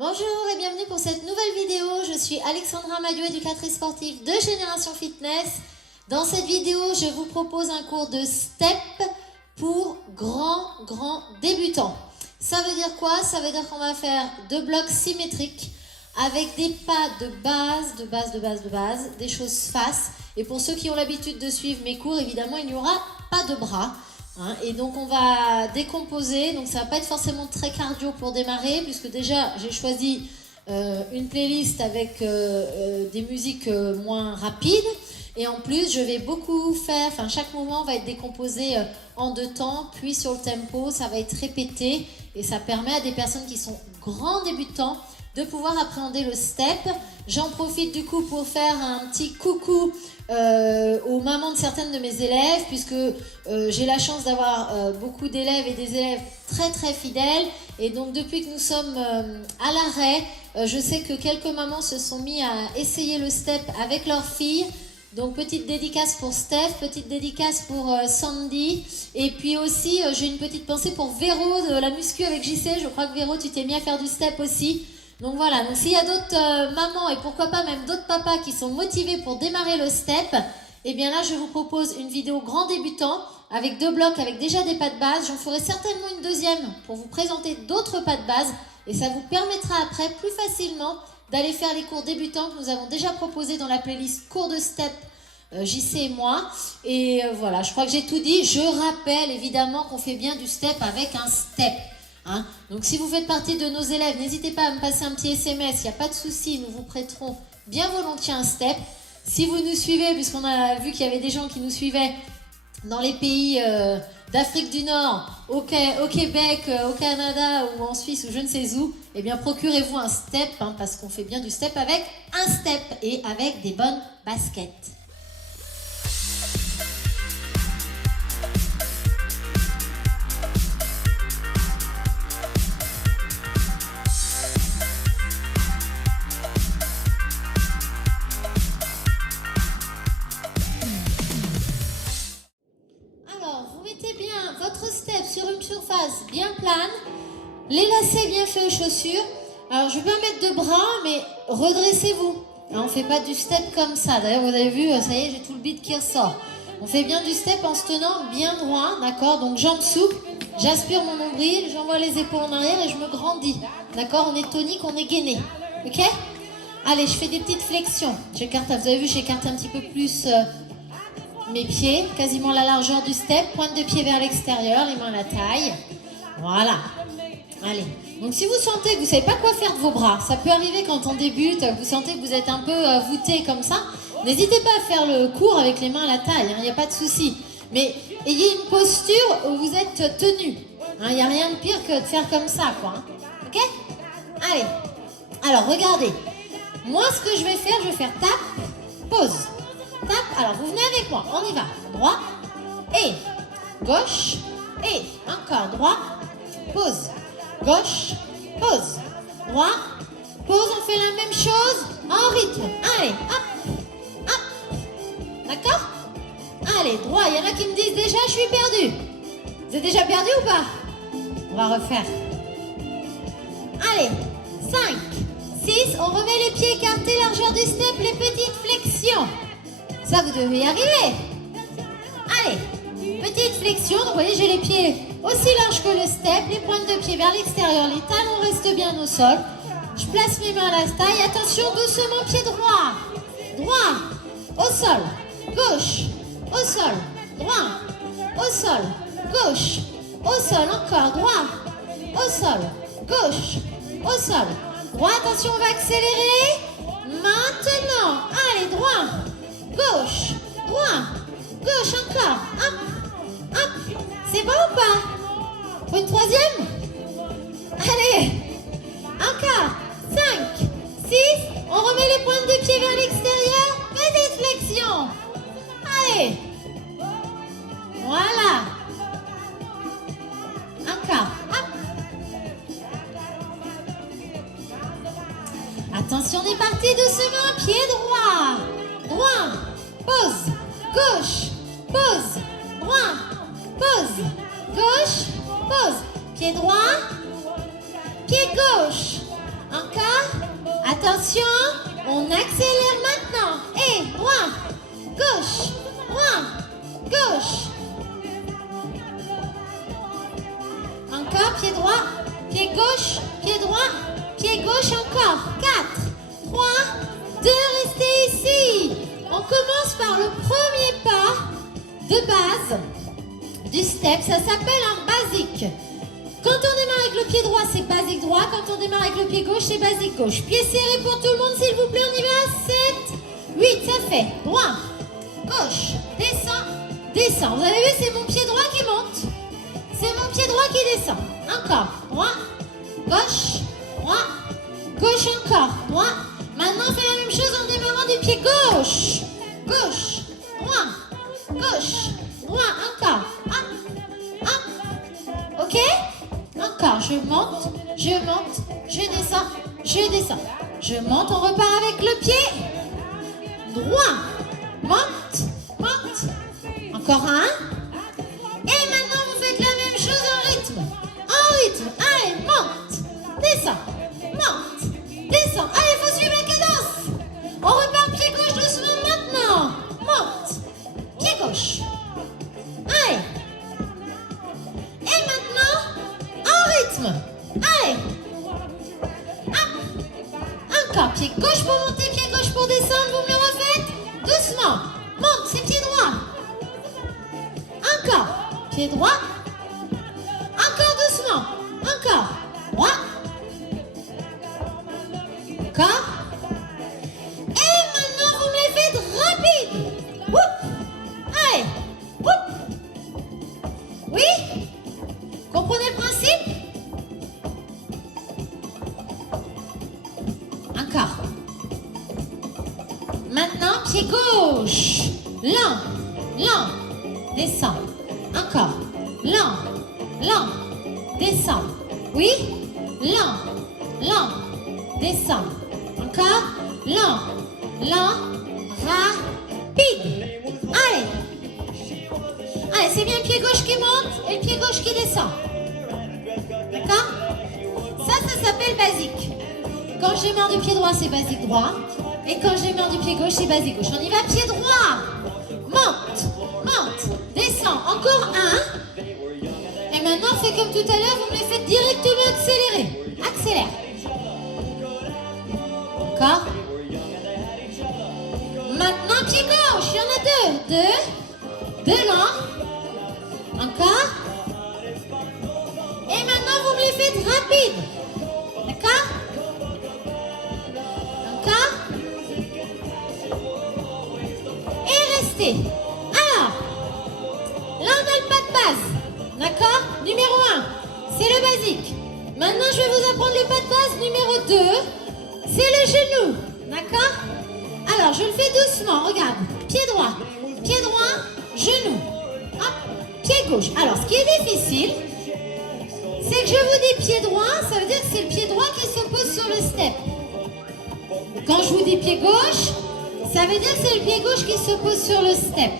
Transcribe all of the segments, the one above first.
Bonjour et bienvenue pour cette nouvelle vidéo. Je suis Alexandra Madiou, éducatrice sportive de Génération Fitness. Dans cette vidéo, je vous propose un cours de step pour grands débutants. Ça veut dire quoi? Ça veut dire qu'on va faire 2 blocs symétriques avec des pas de base, des choses face. Et pour ceux qui ont l'habitude de suivre mes cours, évidemment, il n'y aura pas de bras. Et donc on va décomposer, donc ça va pas être forcément très cardio pour démarrer, puisque déjà j'ai choisi une playlist avec des musiques moins rapides, et en plus je vais beaucoup faire, chaque moment va être décomposé en 2 temps, puis sur le tempo, ça va être répété, et ça permet à des personnes qui sont grands débutants de pouvoir appréhender le step. J'en profite du coup pour faire un petit coucou aux mamans de certaines de mes élèves, puisque j'ai la chance d'avoir beaucoup d'élèves et des élèves très fidèles, et donc depuis que nous sommes à l'arrêt, je sais que quelques mamans se sont mis à essayer le step avec leurs filles. Donc petite dédicace pour Steph, petite dédicace pour Sandy, et puis aussi j'ai une petite pensée pour Véro de la muscu avec JC. Je crois que Véro, tu t'es mis à faire du step aussi. Donc voilà, donc s'il y a d'autres mamans et pourquoi pas même d'autres papas qui sont motivés pour démarrer le step, eh bien là je vous propose une vidéo grand débutant avec 2 blocs avec déjà des pas de base. J'en ferai certainement une deuxième pour vous présenter d'autres pas de base, et ça vous permettra après plus facilement d'aller faire les cours débutants que nous avons déjà proposés dans la playlist cours de step JC et moi. Et voilà, je crois que j'ai tout dit. Je rappelle évidemment qu'on fait bien du step avec un step. Donc si vous faites partie de nos élèves, n'hésitez pas à me passer un petit SMS, il n'y a pas de souci, nous vous prêterons bien volontiers un step. Si vous nous suivez, puisqu'on a vu qu'il y avait des gens qui nous suivaient dans les pays d'Afrique du Nord, au Québec, au Canada ou en Suisse ou je ne sais où, eh bien procurez-vous un step, parce qu'on fait bien du step avec un step et avec des bonnes baskets. Votre step sur une surface bien plane, les lacets bien faits aux chaussures. Alors je vais pas mettre de bras, mais redressez-vous. On ne fait pas du step comme ça. D'ailleurs vous avez vu, ça y est, j'ai tout le bide qui ressort. On fait bien du step en se tenant bien droit, d'accord? Donc jambes souples, j'aspire mon nombril, j'envoie les épaules en arrière et je me grandis. D'accord? On est tonique, on est gainé. Ok? Allez, je fais des petites flexions. J'écarte, vous avez vu, j'écarte un petit peu plus mes pieds, quasiment la largeur du step, pointe de pied vers l'extérieur, les mains à la taille. Voilà. Allez. Donc si vous sentez que vous ne savez pas quoi faire de vos bras, ça peut arriver quand on débute, vous sentez que vous êtes un peu voûté comme ça, n'hésitez pas à faire le cours avec les mains à la taille, il n'y a pas de souci. Mais ayez une posture où vous êtes tenu. Il n'y a rien de pire que de faire comme ça, quoi. Ok? Allez. Alors, regardez. Moi, ce que je vais faire tap, pause. Tap, alors vous venez avec moi, on y va. Droit, et gauche, et encore droit, pause. Gauche, pause. Droit, pause, on fait la même chose en rythme. Allez, hop, hop. D'accord? Allez, droit, il y en a qui me disent déjà je suis perdu. Vous êtes déjà perdu ou pas? On va refaire. Allez, 5, 6, on remet les pieds écartés, largeur du step, les petites flexions. Ça, vous devez y arriver. Allez, petite flexion. Donc, vous voyez, j'ai les pieds aussi larges que le step, les pointes de pied vers l'extérieur, les talons restent bien au sol. Je place mes mains à la taille. Attention, doucement, pied droit. Droit, au sol. Gauche, au sol. Droit, au sol. Gauche, au sol. Encore, droit, au sol. Gauche, au sol. Droit, attention, on va accélérer. Maintenant, allez, droit. Gauche, droit, gauche, encore, hop, hop, c'est bon ou pas? Pour une troisième? Allez, encore, 5, 6, on remet les pointes de pied vers l'extérieur, petite flexion, allez, voilà, encore, hop. Attention, on est parti doucement, pied droit. Droit, pause, gauche, pause, droit, pause, gauche, pause. Pied droit, pied gauche. Encore. Attention, on accélère maintenant. Et droit, gauche, droit, gauche. Encore, pied droit, pied gauche, pied droit, pied gauche encore. 4, 3, 2, restez ici. On commence par le premier pas de base du step. Ça s'appelle un basique. Quand on démarre avec le pied droit, c'est basique droit. Quand on démarre avec le pied gauche, c'est basique gauche. Pied serré pour tout le monde, s'il vous plaît. On y va. 7, 8, ça fait. Droit, gauche, descend, descend. Vous avez vu, c'est mon pied droit qui monte. C'est mon pied droit qui descend. Encore. Droit, gauche, droit, gauche encore. Droit. Maintenant, on fait la même chose en démarrant du pied gauche. Gauche, droit, gauche, droit. Encore. Hop, hop. Ok? Encore. Je monte, je descends, je descends. Je monte, on repart avec le pied droit. Monte, monte. Encore un. Et maintenant, vous faites la même chose en rythme. En rythme. Allez, monte, descend, monte, descend. Allez, il faut suivre la cadence. On repart pied gauche doucement maintenant. Monte, pied gauche. Allez. Et maintenant, en rythme. Allez. Hop. Encore, pied gauche pour monter, pied gauche pour descendre. Vous me le refaites doucement. Monte, c'est pied droit. Encore. Pied droit. Encore doucement. Encore. Droit. Encore. Et maintenant, vous me les faites rapide. Whoop. Allez. Whoop. Oui? Comprenez le principe? Encore. Maintenant, pied gauche. Lent. Lent. Descend. Encore. Lent. Lent. Descend. Oui? Lent. Lent. Descend. Encore. Lent. Lent. Rapide. Allez. Allez, c'est bien le pied gauche qui monte et le pied gauche qui descend. D'accord? Ça s'appelle basique. Quand je démarre du pied droit, c'est basique droit. Et quand je démarre du pied gauche, c'est basique gauche. On y va, pied droit. Monte. Monte. Descend. Encore un. Et maintenant, on fait comme tout à l'heure, vous me les faites directement accélérer. Accélère. Encore. Maintenant, pied gauche. Il y en a deux. Deux lents. Encore. Et maintenant, vous me les faites rapide. D'accord? Encore. Et restez. Alors, là, on a le pas de base. D'accord? Numéro 1, c'est le basique. Maintenant, je vais vous apprendre le pas de base. Numéro 2, c'est le genou. D'accord? Alors, je le fais doucement. Regarde. Pied droit, genou. Hop, pied gauche. Alors, ce qui est difficile, c'est que je vous dis pied droit, ça veut dire que c'est le pied droit qui se pose sur le step. Quand je vous dis pied gauche, ça veut dire que c'est le pied gauche qui se pose sur le step.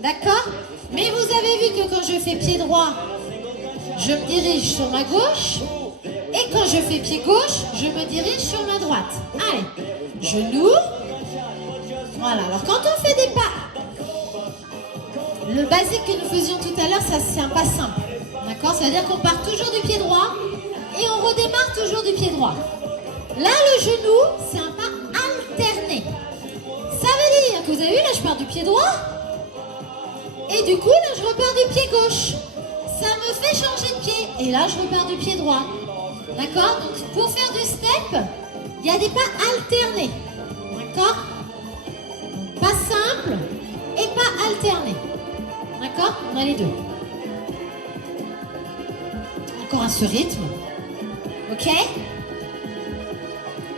D'accord? Mais vous avez vu que quand je fais pied droit, je me dirige sur ma gauche. Et quand je fais pied gauche, je me dirige sur ma droite. Allez, genou. Voilà, alors quand on fait des pas, le basique que nous faisions tout à l'heure, ça c'est un pas simple. D'accord? Ça veut dire qu'on part toujours du pied droit et on redémarre toujours du pied droit. Là, le genou, c'est un pas alterné. Ça veut dire que vous avez vu, là, je pars du pied droit. Et du coup, là, je repars du pied gauche. Ça me fait changer de pied. Et là, je repars du pied droit. D'accord? Donc, pour faire du step, il y a des pas alternés. D'accord? Pas simple et pas alterné. D'accord? On a les deux. Encore à ce rythme. Ok?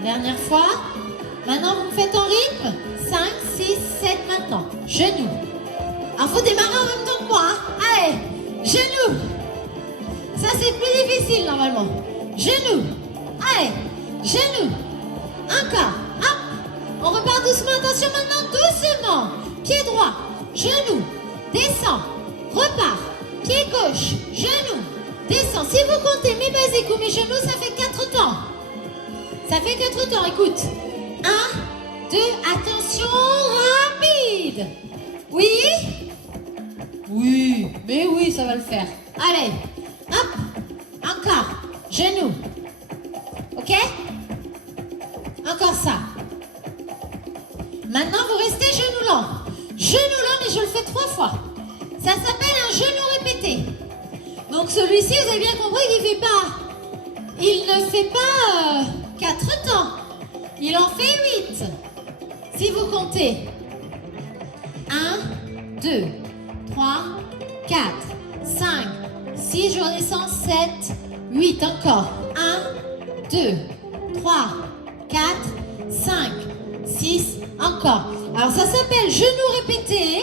Dernière fois. Maintenant, vous me faites en rythme. 5, 6, 7 maintenant. Genoux. Alors, il faut démarrer en même temps que moi. Hein? Allez, genoux. Ça, c'est plus difficile normalement. Genoux. Allez, genoux. Encore. Hop. On repart doucement. Attention maintenant, doucement. Pied droit, genou, descend, repart. Pied gauche, genou, descend. Si vous comptez mes basiques ou mes genoux, ça fait 4 temps. Ça fait 4 temps, écoute. 1, 2, attention, rapide. Oui? Oui, mais oui, ça va le faire. Allez, hop, encore, genou. Ok? Encore ça. Maintenant, vous restez genou lent. Genou lent, mais je le fais 3 fois. Ça s'appelle un genou répété. Donc celui-ci, vous avez bien compris qu'il ne fait pas 4 temps. Il en fait 8. Si vous comptez. 1, 2, 3, 4, 5, 6, je redescends, 7, 8, encore. 1, 2, 3, 4, 5, 6, encore. Alors ça s'appelle genou répété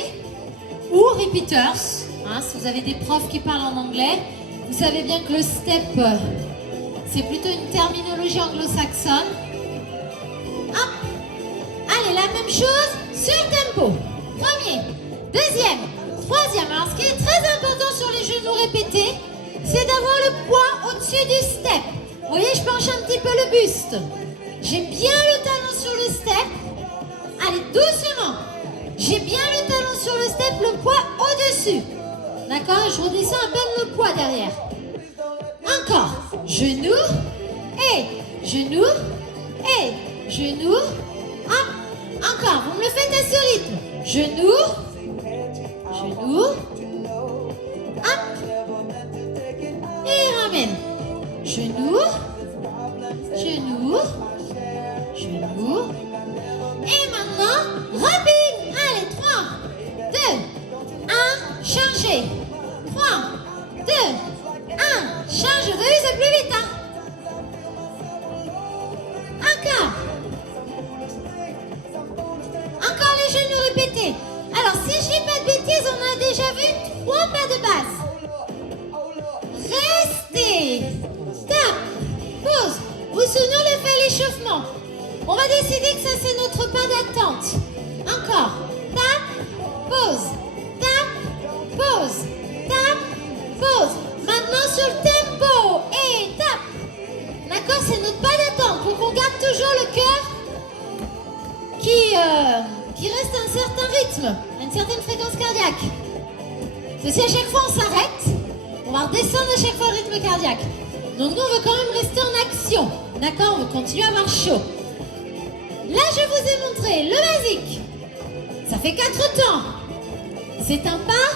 ou repeaters. Hein, si vous avez des profs qui parlent en anglais, vous savez bien que le step, c'est plutôt une terminologie anglo-saxonne. Hop. Allez, la même chose sur le tempo. Premier, deuxième, troisième. Alors, ce qui est très important sur les genoux répétés, c'est d'avoir le poids au-dessus du step. Vous voyez, je penche un petit peu le buste. J'ai bien le talon sur le step. Allez, doucement. J'ai bien le talon sur le step, le poids au-dessus. D'accord? Je redescends à peine le poids derrière. Encore. Genou. Et genou. Et genou. Hop. Encore. Vous me le faites à ce rythme. Genou. Genou. Hop. Et ramène. Genou. Genou. Genou. Et maintenant, rapide. Allez, 3, 2, 1, changez. 3, 2, 1, change. Vous avez vu, c'est plus vite, hein? Encore. Encore les genoux répétés. Alors, si je dis pas de bêtises, on a déjà vu 3 pas de base. Restez. Stop. Pause. Vous vous souvenez, on a fait l'échauffement. On va décider que ça, c'est notre pas d'attente. Encore. Tap. Pause. Tap. Pause. Tap. Pause. Maintenant, sur le tempo. Et tap. D'accord, c'est notre pas d'attente. Faut qu'on garde toujours le cœur qui reste à un certain rythme, à une certaine fréquence cardiaque. Parce que si à chaque fois on s'arrête, on va redescendre à chaque fois le rythme cardiaque. Donc nous, on veut quand même rester en action. D'accord, on veut continuer à avoir chaud. Là, je vous ai montré le basique. Ça fait 4 temps. C'est un pas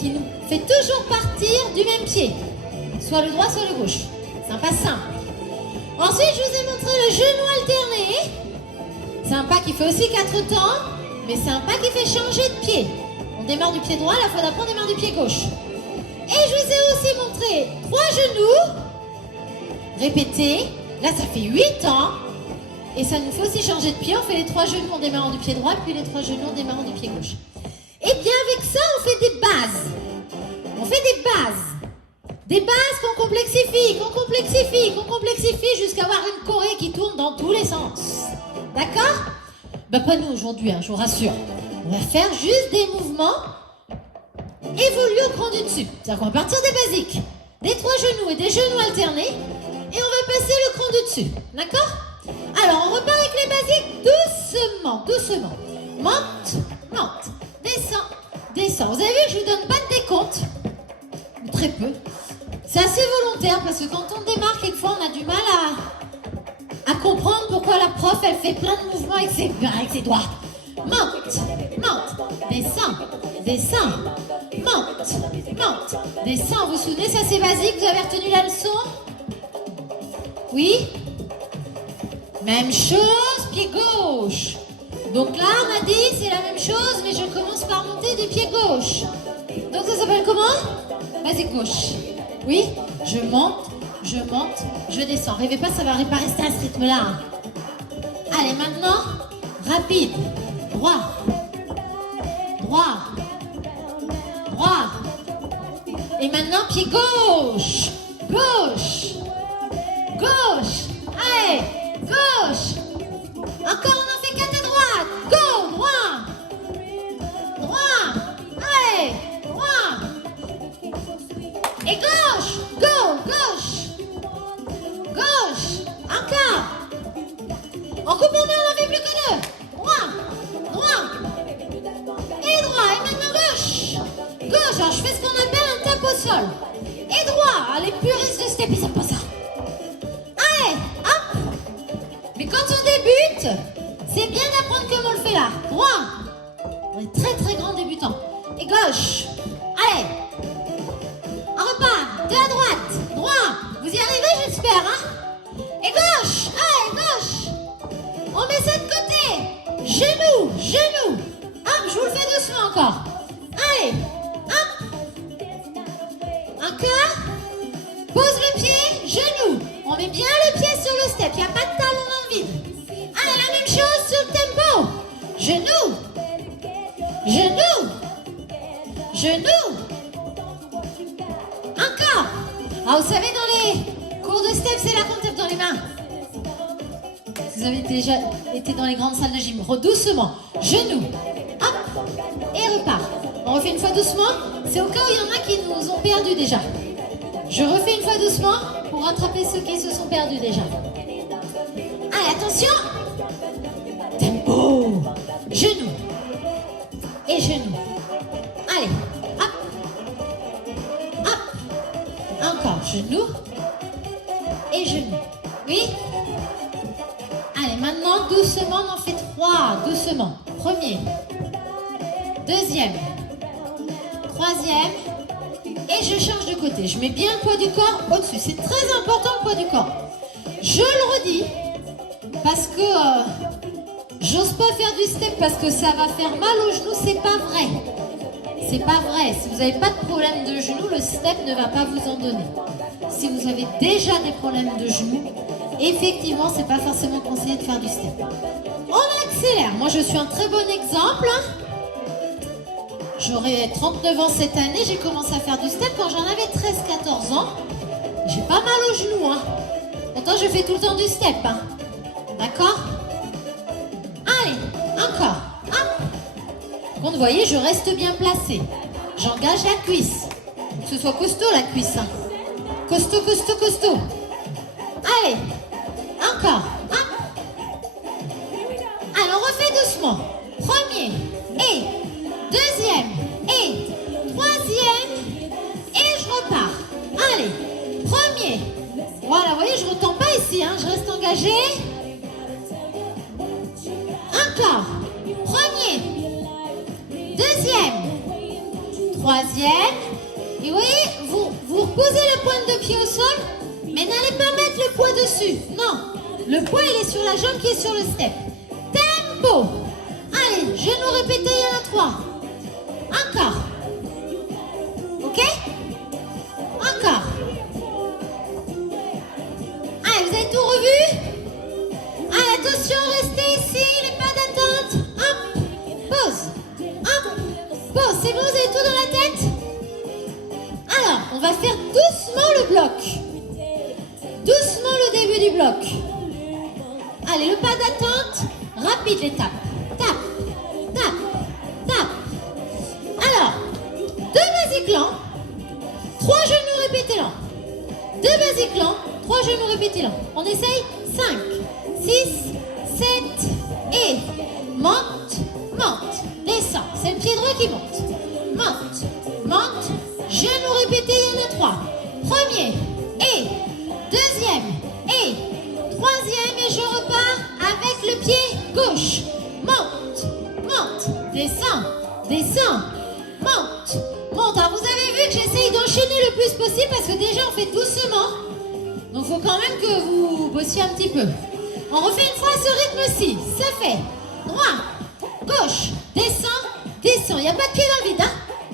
qui nous fait toujours partir du même pied. Soit le droit, soit le gauche. C'est un pas simple. Ensuite, je vous ai montré le genou alterné. C'est un pas qui fait aussi 4 temps, mais c'est un pas qui fait changer de pied. On démarre du pied droit, la fois d'après, on démarre du pied gauche. Et je vous ai aussi montré 3 genoux. Répétez. Là, ça fait 8 temps. Et ça nous fait aussi changer de pied. On fait les 3 genoux en démarrant du pied droit, puis les 3 genoux en démarrant du pied gauche. Et bien, avec ça, on fait des bases. On fait des bases. Des bases qu'on complexifie, jusqu'à avoir une choré qui tourne dans tous les sens. D'accord? Ben pas nous aujourd'hui, hein, je vous rassure. On va faire juste des mouvements évoluer au cran du dessus. C'est-à-dire qu'on va partir des basiques, des 3 genoux et des genoux alternés, et on va passer le cran du dessus. D'accord? Alors, on repart avec les basiques doucement, doucement. Monte, monte, descend, descend. Vous avez vu, je vous donne pas de décompte, ou très peu. C'est assez volontaire parce que quand on démarre, quelquefois, on a du mal à comprendre pourquoi la prof, elle fait plein de mouvements avec ses doigts. Monte, monte, descend, descend, monte, monte, descend. Vous vous souvenez, ça c'est basique, vous avez retenu la leçon? Oui? Même chose, pied gauche. Donc là, on a dit, c'est la même chose, mais je commence par monter du pied gauche. Donc ça s'appelle comment? Basique gauche. Oui? Je monte, je descends. Rêvez pas, ça va pas rester à ce rythme-là. Hein. Allez, maintenant, rapide. Droit. Droit. Droit. Et maintenant, pied gauche. Gauche. Gauche. Allez, gauche. Encore, on en fait 4 à droite. Go, droit. Droit. Allez, droit. Et gauche. Go, gauche. Gauche. Encore. coupe en deux, on n'en fait plus que deux. Droit, droit. Et droit, et maintenant gauche. Gauche, alors je fais ce qu'on appelle un tape au sol. Et droit, les puristes de step, ils aiment pas ça. Allez, hop. Mais quand on débute, c'est bien d'apprendre comme on le fait là. Droit. On est très très grands débutants. Et gauche. Allez. On repart. Deux à droite. Droit. Vous y arrivez, j'espère, hein? Et gauche. Allez, gauche. On met ça de côté. Genou, genou. Hop, je vous le fais doucement encore. Allez. Hop. Encore. Pose le pied, genou. On met bien le pied sur le step. Il n'y a pas de talon dans le vide. Allez, la même chose sur le tempo. Genou. Genou. Genou. Encore. Ah, vous savez, dans les cours de step, c'est là qu'on tape dans les mains. Vous avez déjà été dans les grandes salles de gym. Doucement. Genou. Hop. Et repart. On refait une fois doucement. C'est au cas où il y en a qui nous ont perdus déjà. Je refais une fois doucement pour rattraper ceux qui se sont perdus déjà. Allez, attention. Tempo. Genou. Et genou. Allez. Hop. Hop. Encore. Genou. Et genou. Oui. Allez, maintenant, doucement, on en fait 3. Doucement. Premier. Deuxième. Troisième. Et je change de côté. Je mets bien le poids du corps au-dessus. C'est très important, le poids du corps. Je le redis. Parce que j'ose pas faire du step parce que ça va faire mal aux genoux. C'est pas vrai. C'est pas vrai. Si vous n'avez pas de problème de genoux, le step ne va pas vous en donner. Si vous avez déjà des problèmes de genoux, effectivement, c'est pas forcément conseillé de faire du step. On accélère. Moi, je suis un très bon exemple. J'aurai 39 ans cette année. J'ai commencé à faire du step quand j'en avais 13-14 ans. J'ai pas mal aux genoux. Hein. Pourtant, je fais tout le temps du step. Hein. D'accord? Allez, encore. Hop. Comme vous voyez, je reste bien placé. J'engage la cuisse. Que ce soit costaud, la cuisse. Hein. Costaud, costaud, costaud. Allez, encore. Hop. Alors, on refait doucement. Premier et deuxième et troisième et je repars. Allez, premier. Voilà, vous voyez, je ne retends pas ici, hein, je reste engagée. Encore. Premier. Deuxième. Troisième. Et vous voyez, vous reposez la pointe de pied au sol, mais n'allez pas mettre le poids dessus. Non, le poids, il est sur la jambe qui est sur le step. Tempo. Allez, genoux répétés, il y en a 3. Encore. Ok? Encore. Allez, vous avez tout revu? Allez, attention, restez ici, les pas d'attente. Hop, pause. Hop, pause. C'est bon, vous avez tout dans la tête? Alors, on va faire doucement le bloc. Doucement le début du bloc. Allez, le pas d'attente, rapide l'étape. Tape, tape, tape. Alors, 2 basiques lents, 3 genoux répétés lents. 2 basiques lents, 3 genoux répétés lents. On essaye 5, 6, 7 et monte, monte, descend. C'est le pied droit qui monte. Monte, monte, genoux répétés, il y en a 3. Premier et deuxième et troisième et je repars avec le pied gauche. Monte, monte, descend, descend, monte, monte. Alors vous avez vu que j'essaye d'enchaîner le plus possible parce que déjà on fait doucement. Donc il faut quand même que vous bossiez un petit peu. On refait une fois ce rythme-ci. Ça fait droit, gauche, descend, descend. Il n'y a pas de pied dans le vide. Hein.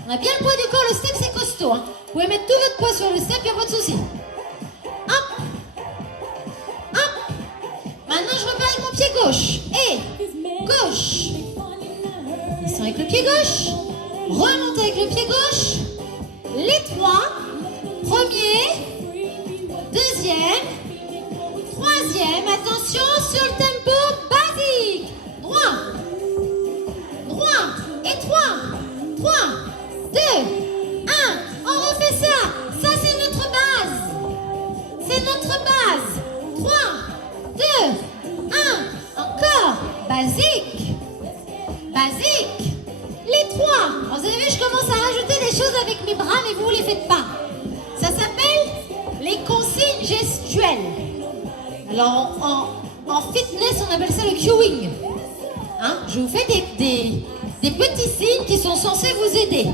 On a bien le poids du corps. Le step c'est costaud. Hein. Vous pouvez mettre tout votre poids sur le step, il n'y a pas de souci. Hop, hop. Maintenant je repars avec mon pied gauche. Et gauche. Descend avec le pied gauche. Remonte avec le pied gauche. Les 3. Premier. Deuxième. Troisième. Attention sur le tempo basique. Droit. Droit. Et 3. 3. 2. 1. On refait ça. Ça c'est notre base. C'est notre base. 3. 2. 1. Encore. basique. Basique. Les 3. Vous avez vu, je commence à rajouter des choses avec mes bras, mais vous ne les faites pas. Ça s'appelle les consignes gestuelles. Alors, en fitness, on appelle ça le cueing. Hein? Je vous fais des petits signes qui sont censés vous aider.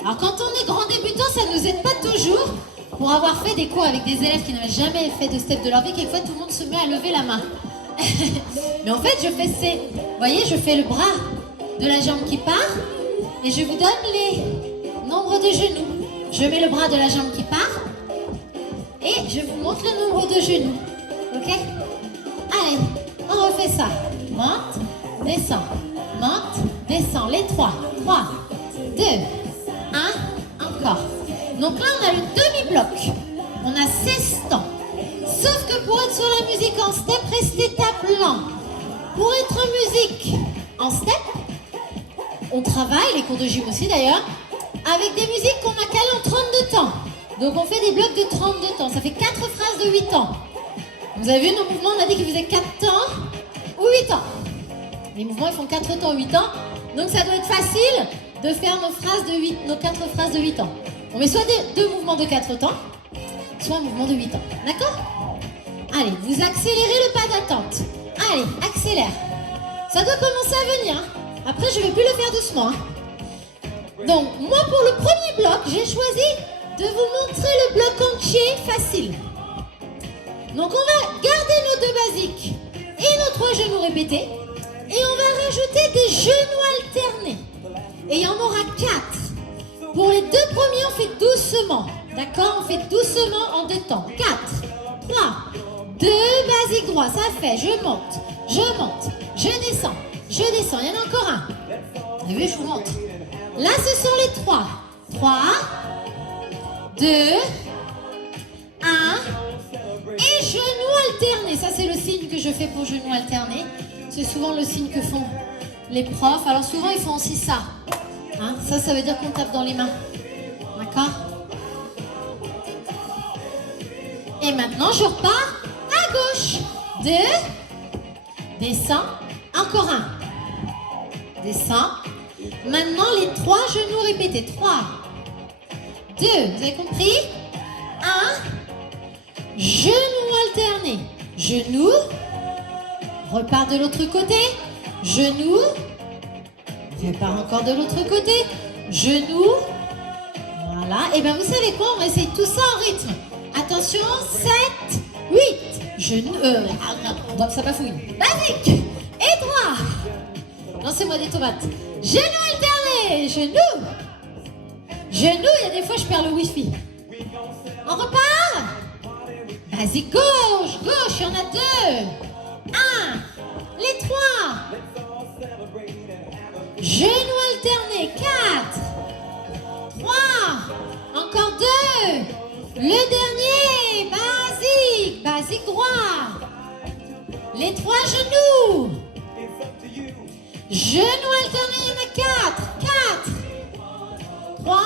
Alors, quand on est grand débutant, ça ne nous aide pas toujours. Pour avoir fait des cours avec des élèves qui n'avaient jamais fait de step de leur vie, quelquefois, tout le monde se met à lever la main. Mais en fait, je fais vous voyez, je fais le bras de la jambe qui part et je vous donne les nombres de genoux. Je mets le bras de la jambe qui part et je vous montre le nombre de genoux. Ok? Allez, on refait ça. Monte, descend. Les 3. 3, 2, 1, encore. Donc là, on a le demi-bloc. On a 16 temps. Sauf que pour être sur la musique en step, restez lent. Pour être en musique en step, on travaille, les cours de gym aussi d'ailleurs, avec des musiques qu'on a calées en 32 temps. Donc on fait des blocs de 32 temps. Ça fait 4 phrases de 8 temps. Vous avez vu nos mouvements, on a dit qu'ils faisaient 4 temps ou 8 temps. Les mouvements, ils font 4 temps, 8 temps. Donc ça doit être facile de faire nos 4 phrases de 8 temps. On met soit deux mouvements de 4 temps, soit un mouvement de 8 temps. D'accord? Allez, vous accélérez le pas d'attente. Allez, accélère. Ça doit commencer à venir. Après, je ne vais plus le faire doucement. Donc, moi, pour le premier bloc, j'ai choisi de vous montrer le bloc entier facile. Donc, on va garder nos 2 basiques et nos 3 genoux répétés. Et on va rajouter des genoux alternés. Et il y en aura 4. Pour les 2 premiers, on fait doucement. D'accord? On fait doucement en 2 temps. 4, 3, 2 basiques droits. Ça fait, je monte, je descends. Il y en a encore un. Vous avez vu, je vous montre. Là, ce sont les 3. 3, 2, 1. Et genoux alternés. Ça, c'est le signe que je fais pour genoux alternés. C'est souvent le signe que font les profs. Alors, souvent, ils font aussi ça. Hein? Ça veut dire qu'on tape dans les mains. D'accord? Et maintenant, je repars à gauche. 2, descends, encore un. Descends. Maintenant, les 3 genoux répétés. 3, 2, vous avez compris? 1, genoux alternés. Genoux, repart de l'autre côté. Genoux, repart encore de l'autre côté. Genoux. Voilà. Et bien, vous savez quoi? On va essayer tout ça en rythme. Attention, 7, 8. Genoux. Ça bafouille. Basique. Et 3. Lancez-moi des tomates. Genoux alternés. Genoux. Genoux, il y a des fois, je perds le wifi. On repart. Basique gauche. Gauche, il y en a 2. 1. Les 3. Genoux alternés. 4. 3. Encore 2. Le dernier. Basique. Basique droit. Les 3 genoux. Genoux alternés, il y en a 4. 4. 3.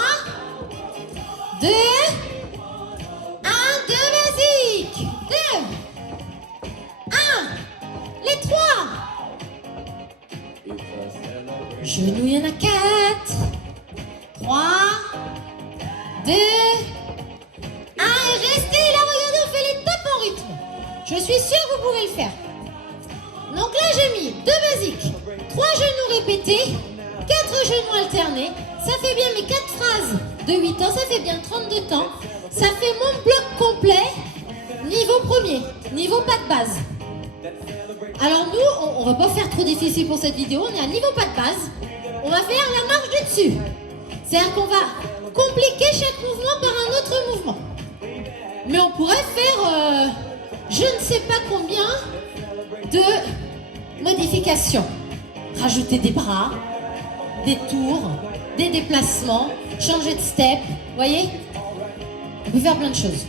2. 1. 2 basiques. 2. 1. Les 3. Genoux, il y en a 4. 3. 2. 1. Et restez là, regardez, on fait les tapes en rythme. Je suis sûre que vous pouvez le faire. Donc là, j'ai mis 2 basiques, 3 genoux répétés, 4 genoux alternés. Ça fait bien mes 4 phrases de 8 temps, ça fait bien 32 temps. Ça fait mon bloc complet, niveau premier, niveau pas de base. Alors nous, on va pas faire trop difficile pour cette vidéo, on est à niveau pas de base. On va faire la marche du dessus. C'est-à-dire qu'on va compliquer chaque mouvement par un autre mouvement. Mais on pourrait faire, je ne sais pas combien de modifications. Rajouter des bras, des tours, des déplacements, changer de step, vous voyez? On peut faire plein de choses.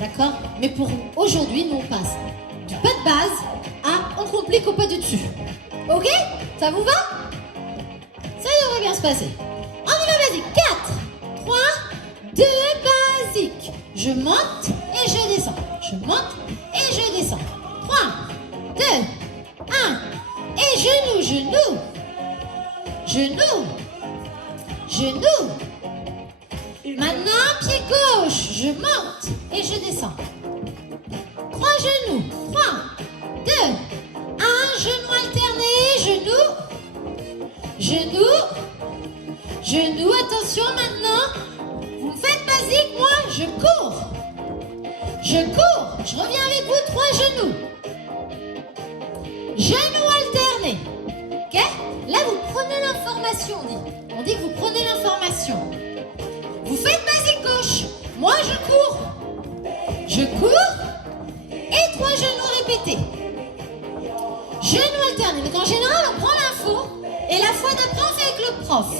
D'accord? Mais pour aujourd'hui, nous on passe du pas de base à on complique au pas du dessus. Ok? Ça vous va? Ça devrait bien se passer. On y va basique. 4, 3, 2 basiques. Je monte et je descends. Je monte et je descends. 3, 2, 1. genou, genou. Maintenant, pied gauche, je monte et je descends. 3 genoux, 3, 2, 1, genou alterné, genou, genou, genou. Attention maintenant, vous me faites basique, moi je cours. Je cours, je reviens avec vous, 3 genoux. Genoux alternés. Ok? Là, vous prenez l'information, on dit que vous prenez l'information. Vous faites basique gauche. Moi, je cours. Je cours. Et 3 genoux répétés. Genoux alternés. Donc, en général, on prend l'info. Et la fois d'après, on fait avec le prof.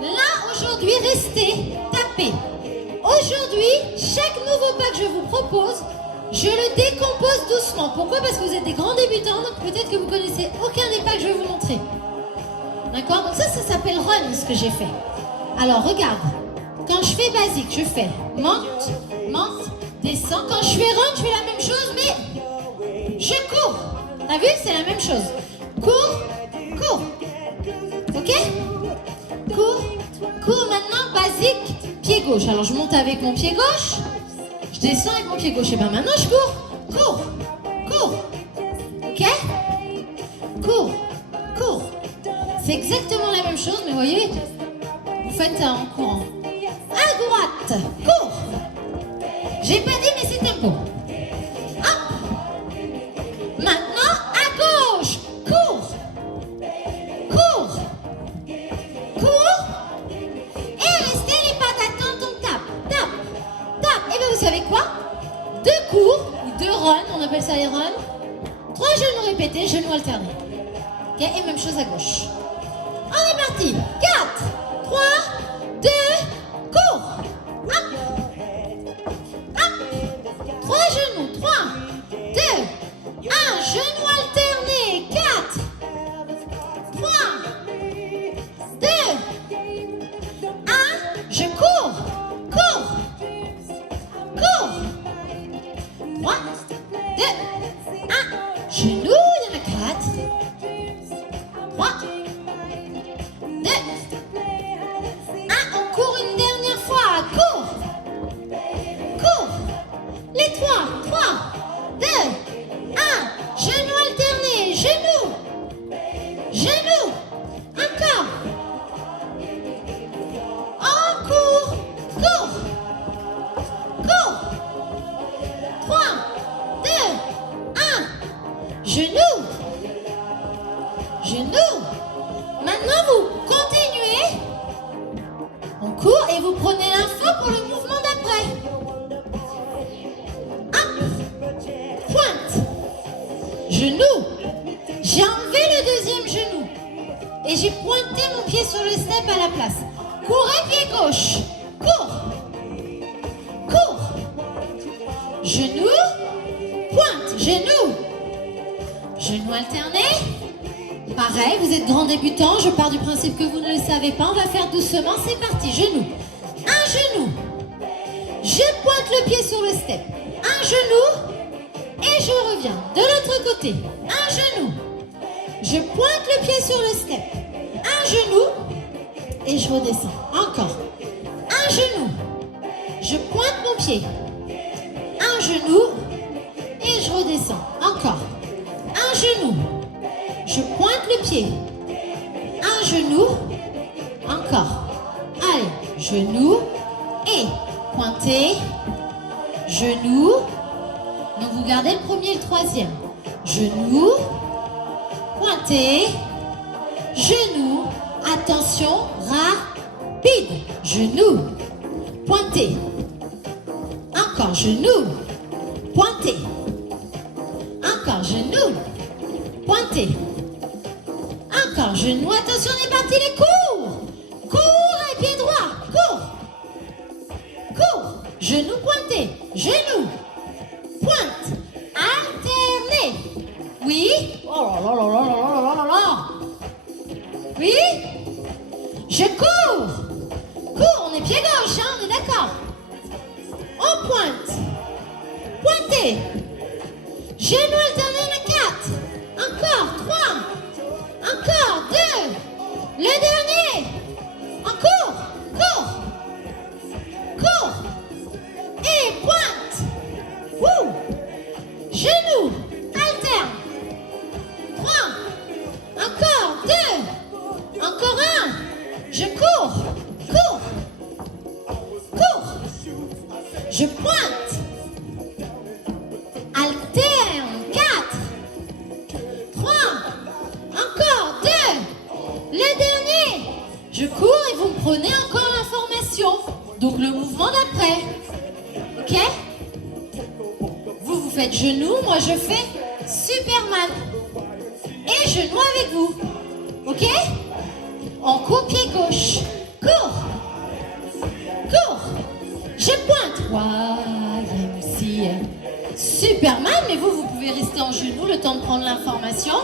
Là, aujourd'hui, restez, tapez. Aujourd'hui, chaque nouveau pas que je vous propose, je le décompose doucement. Pourquoi? Parce que vous êtes des grands débutants, donc peut-être que vous connaissez aucun des pas que je vais vous montrer. D'accord? Donc ça s'appelle run, ce que j'ai fait. Alors, regarde. Quand je fais basique, je fais monte, monte, descends. Quand je fais run, je fais la même chose, mais je cours. T'as vu? C'est la même chose. Cours, cours. Ok? Cours, cours. Maintenant, basique, pied gauche. Alors, je monte avec mon pied gauche. Je descends avec mon pied gauche. Et bien maintenant, je cours. Cours, cours. Ok? Cours, cours. C'est exactement la même chose, mais voyez, vous faites en courant. À droite, cours. J'ai pas dit, mais c'est tempo. Hop. Maintenant, à gauche, cours. Cours. Cours. Et restez les pattes à temps, on tape, tape, tape. Et bien, vous savez quoi? 2 cours, ou 2 runs, on appelle ça les runs. 3 genoux répétés, genoux alternés. Ok, et même chose à gauche. On est parti. 4, 3, 2, cours. Hop. Hop. 3 genoux. 3, 2, 1. Genoux alternés. 4, 3, 2, 1. Je cours. Cours. Cours. 3, 2, 1. Genoux. Il y en a 4. 3, 2, 1, on court une dernière fois, cours, cours, les 3, 3, 2, 1, genoux alternés, genoux, genoux, encore, on court, cours, cours, 3, 2, 1, genoux, genoux. Maintenant, vous continuez. On court et vous prenez l'info pour le mouvement d'après. Hop. Pointe. Genou. J'ai enlevé le deuxième genou. Et j'ai pointé mon pied sur le step à la place. Courez pied gauche. Cours. Cours. Genou. Pointe. Genou. Genou alterné. Pareil, vous êtes grand débutant, je pars du principe que vous ne le savez pas, on va faire doucement, c'est parti, genou. Un genou, je pointe le pied sur le step, un genou, et je reviens. De l'autre côté, un genou, je pointe le pied sur le step, un genou, et je redescends. Encore, un genou, je pointe mon pied, un genou, et je redescends. Encore, un genou. Je pointe le pied. Un genou. Encore. Allez. Genou. Et pointez. Genou. Donc vous gardez le premier et le troisième. Genou. Pointez. Genou. Attention. Rapide. Genou. Pointez. Encore. Genou. Pointez. Encore. Genou. Pointez. Encore, genou, attention, on est parti, les cours. Cours et pied droit, cours. Cours, genou pointé, genou, pointe, alterné. Oui. Oh là là là là là là là là. Oui. Je cours. Cours, on est pied gauche, hein, on est d'accord. On pointe. Pointez. Genou alterné, on a 4. Encore, 3. Encore, 2. Le dernier. Donc le mouvement d'après. Ok? Vous faites genou, moi je fais Superman. Et genou avec vous. Ok? On court pied gauche. Cours. Cours. Je pointe. YMCA. Superman, mais vous pouvez rester en genou le temps de prendre l'information.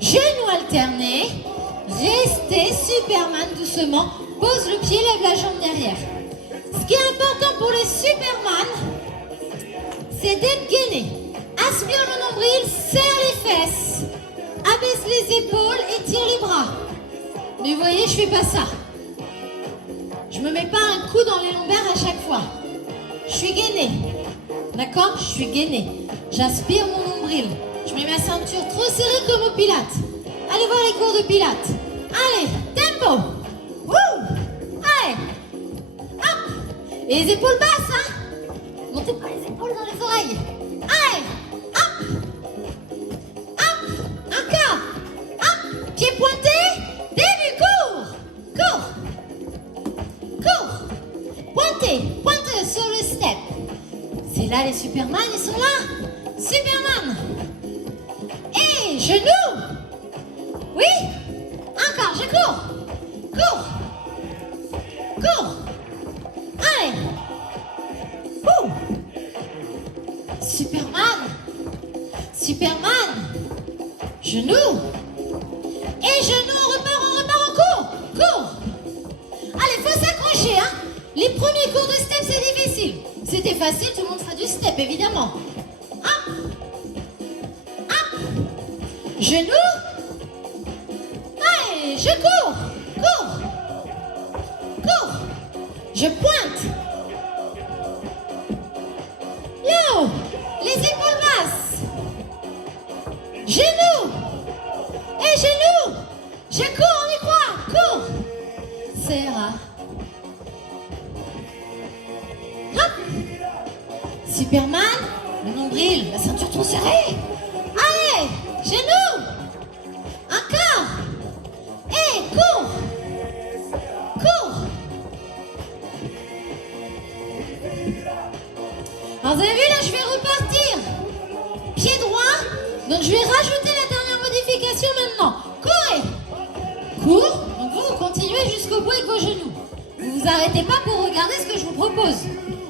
Genoux alternés. Restez Superman doucement. Pose le pied, lève la jambe derrière. Ce qui est important pour les Superman, c'est d'être gainé. Aspire le nombril, serre les fesses. Abaisse les épaules et tire les bras. Mais vous voyez, je fais pas ça. Je me mets pas un coup dans les lombaires à chaque fois. Je suis gainée. D'accord? Je suis gainée. J'aspire mon nombril. Je mets ma ceinture trop serrée comme au pilates. Allez voir les cours de pilates. Allez, tempo. Wouh! Allez. Hop. Et les épaules basses, hein? Montez pas les épaules dans les oreilles. Allez. Hop. Hop. Encore. Hop. Pied pointé. Début, cours. Cours. Cours. Pointez. Pointez sur le step. C'est là les Superman, ils sont là. Superman. Et genoux. Oui. Encore, je cours. Cours. Cours. Allez. Ouh. Superman. Superman. Genoux. Et genoux, on repart en cours. Cours. Allez, faut s'accrocher, hein. Les premiers cours de step, c'est difficile. C'était facile, tout le monde fera du step, évidemment. Hop. Hop. Genoux. Allez, je cours. Cours. Cours. Je pointe. Yo. Les épaules basses. Genoux. Et genoux. Je cours, on y croit. Cours. Serra. Hop. Superman. Le nombril. La ceinture trop serrée. Allez. Genoux. Encore. Et cours. Cours. Alors vous avez vu là, je vais repartir. Pied droit. Donc je vais rajouter la dernière modification maintenant. Courez. Cours. Donc vous continuez jusqu'au bout avec vos genoux. Vous vous arrêtez pas pour regarder ce que je vous propose.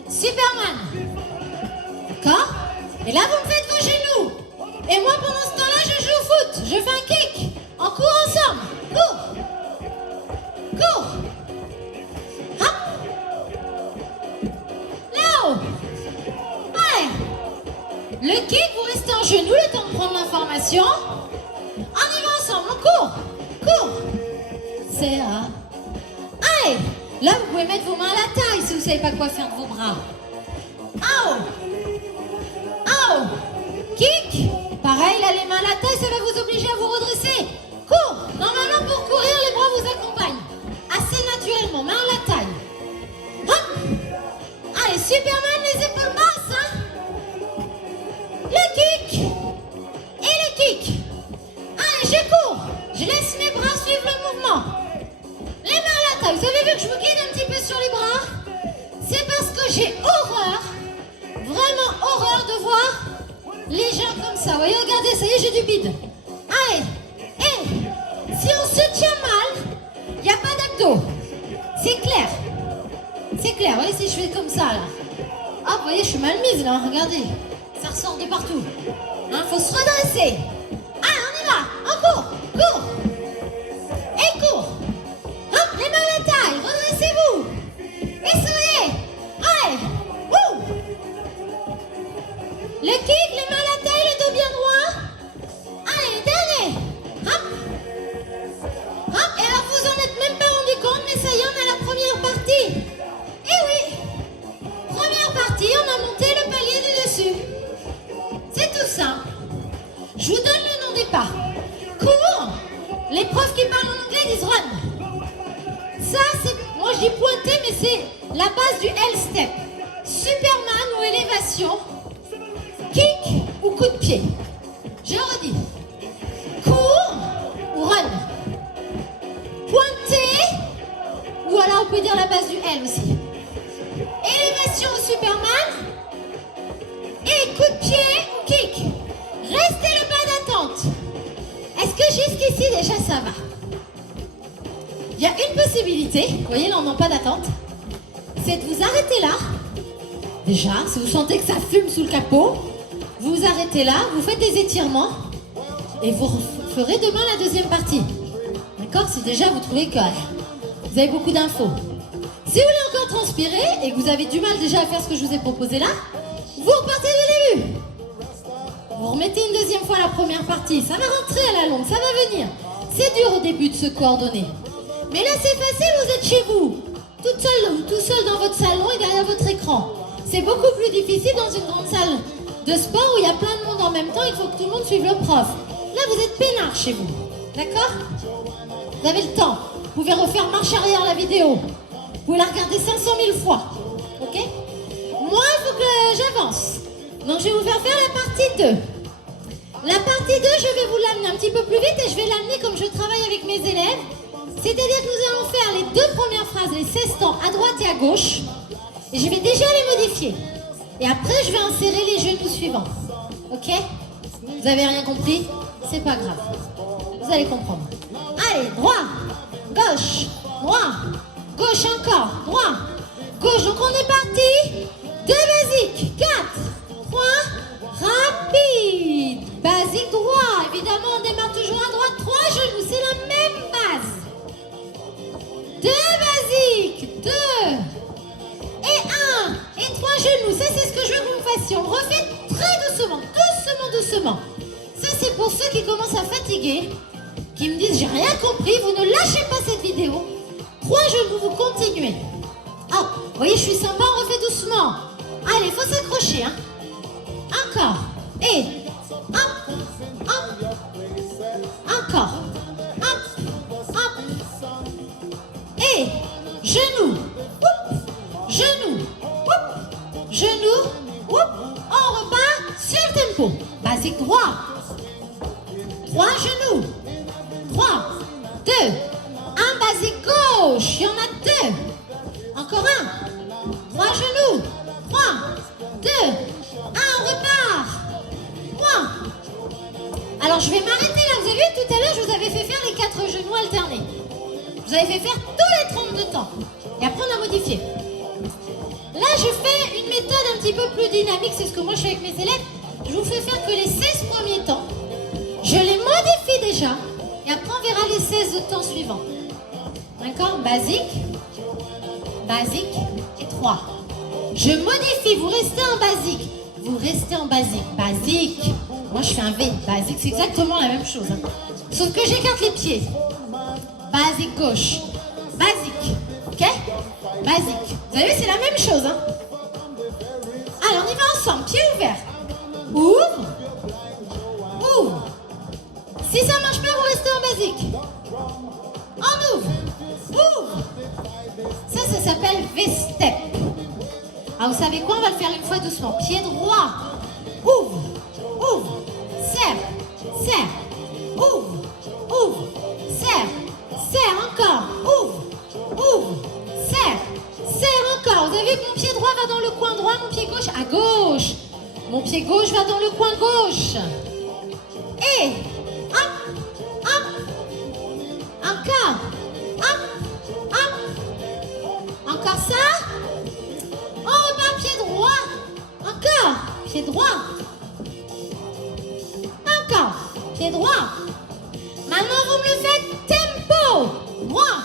Superman. D'accord? Et là vous me faites vos genoux. Et moi pendant ce temps-là je joue au foot. Je fais un kick. On court ensemble. Cours. Cours. Hop. Là-haut. Allez. Le kick, vous restez en genoux le temps de prendre l'information. On y va ensemble, on court. Cours. Serra. Allez. Là, vous pouvez mettre vos mains à la taille si vous ne savez pas quoi faire de vos bras. Au. Au. Kick. Pareil, là, les mains à la taille, ça va vous obliger à vous redresser. Cours. Normalement, pour courir, les bras vous accompagnent. Assez naturellement, main à la taille. Hop. Allez, Superman, les épaules basses, hein. Le kick. Et le kick. Allez, je cours. Je laisse mes bras suivre le mouvement. Les mains à la taille. Vous avez vu que je vous guide un petit peu sur les bras? C'est parce que j'ai horreur, vraiment horreur de voir les gens comme ça. Vous voyez, regardez, ça y est, j'ai du bide. Allez. Et si on se tient mal, il n'y a pas d'abdos. C'est clair. C'est clair. Vous voyez, si je fais comme ça, là. Ah, vous voyez, je suis mal mise, là. Regardez. Ça ressort de partout. Hein, faut se redresser. Allez, on y va. On court. Cours. Et cours. Hop, les mains à la taille. Redressez-vous. Et souriez. Allez. Ouh. Le kick, les mains à la taille, le dos bien droit. Allez, dernier. Hop. Hop. Et alors, vous en êtes même pas rendu compte, mais ça y est, on a la première partie. Eh oui. Première partie, on a monté le palier du dessus. C'est tout simple. Je vous donne le nom des pas. Cours. Les profs qui parlent en anglais disent run. Ça, c'est... Moi, je dis pointer, mais c'est la base du L-step. Superman ou élévation. Kick ou coup de pied. Je redis. Cours ou run. Pointer. Ou alors, on peut dire la base du L aussi. jusqu'ici, déjà, ça va. Il y a une possibilité, vous voyez, là, on n'a pas d'attente, c'est de vous arrêter là. Déjà, si vous sentez que ça fume sous le capot, vous vous arrêtez là, vous faites des étirements et vous ferez demain la deuxième partie. D'accord? Si déjà vous trouvez que vous avez beaucoup d'infos. Si vous voulez encore transpirer et que vous avez du mal déjà à faire ce que je vous ai proposé là, vous repartez du début. Vous remettez une deuxième fois la première partie. Ça va rentrer à la longue, ça va venir. C'est dur au début de se coordonner. Mais là c'est facile, vous êtes chez vous. Toute seule ou tout seul dans votre salon et derrière votre écran. C'est beaucoup plus difficile dans une grande salle de sport où il y a plein de monde en même temps. Il faut que tout le monde suive le prof. Là vous êtes peinard chez vous. D'accord? Vous avez le temps. Vous pouvez refaire marche arrière la vidéo. Vous pouvez la regarder 500 000 fois. Ok? Moi, il faut que j'avance. Donc, je vais vous faire la partie 2. La partie 2, je vais vous l'amener un petit peu plus vite et je vais l'amener comme je travaille avec mes élèves. C'est-à-dire que nous allons faire les 2 premières phrases, les 16 temps à droite et à gauche. Et je vais déjà les modifier. Et après, je vais insérer les genoux suivants. Ok? Vous avez rien compris? C'est pas grave. Vous allez comprendre. Allez, droit, gauche, droit, gauche encore, droit, gauche. Donc on est parti. 2 basiques, 4, 3, rapide. Basique droit, évidemment on démarre toujours à droite. 3 genoux, c'est la même base. 2 basiques, 2 et 1 et 3 genoux. Ça c'est ce que je veux que vous me fassiez. On refait très doucement, doucement. Ça c'est pour ceux qui commencent à fatiguer, qui me disent j'ai rien compris, vous ne lâchez pas cette vidéo. 3 genoux, vous continuez. Oh, vous voyez, je suis sympa, on refait doucement. Allez, il faut s'accrocher, hein. Encore. Et hop, hop. Encore. Hop, hop. Et genoux. Oup. Genoux. Oup. Genoux. Oup. On repart sur le tempo. Basique droit. 3 genoux. 3, 2, 1, basique gauche, il y en a 2. Encore un. 3 genoux. 3, 2, 1, on repart. 3. Alors je vais m'arrêter là. Vous avez vu tout à l'heure, je vous avais fait faire les 4 genoux alternés. Je vous avais fait faire tous les 32 temps. Et après on a modifié. Là je fais une méthode un petit peu plus dynamique, c'est ce que moi je fais avec mes élèves. Je vous fais faire que les 16 premiers temps. Je les modifie déjà. Et après, on verra les 16 autres temps suivants. D'accord? Basique. Basique. Et 3. Je modifie. Vous restez en basique. Vous restez en basique. Basique. Moi, je fais un V. Basique, c'est exactement la même chose. Hein. Sauf que j'écarte les pieds. Basique gauche. Basique. Ok? Basique. Vous avez vu, c'est la même chose. Hein? Allez, on y va ensemble. Pieds ouverts. Ouvre. Ouvre. Si ça marche pas, vous restez en basique. On ouvre. Ouvre. Ça s'appelle V-step. Alors vous savez quoi? On va le faire une fois doucement. Pied droit. Ouvre. Ouvre. Serre. Serre. Ouvre. Ouvre. Serre. Serre encore. Ouvre. Ouvre. Serre. Serre encore. Vous avez vu que mon pied droit va dans le coin droit, mon pied gauche à gauche. Mon pied gauche va dans le coin gauche. Et hop, hop, encore, hop, hop, encore ça. On repart pied droit, encore, pied droit, encore, pied droit. Maintenant vous me le faites tempo, droit,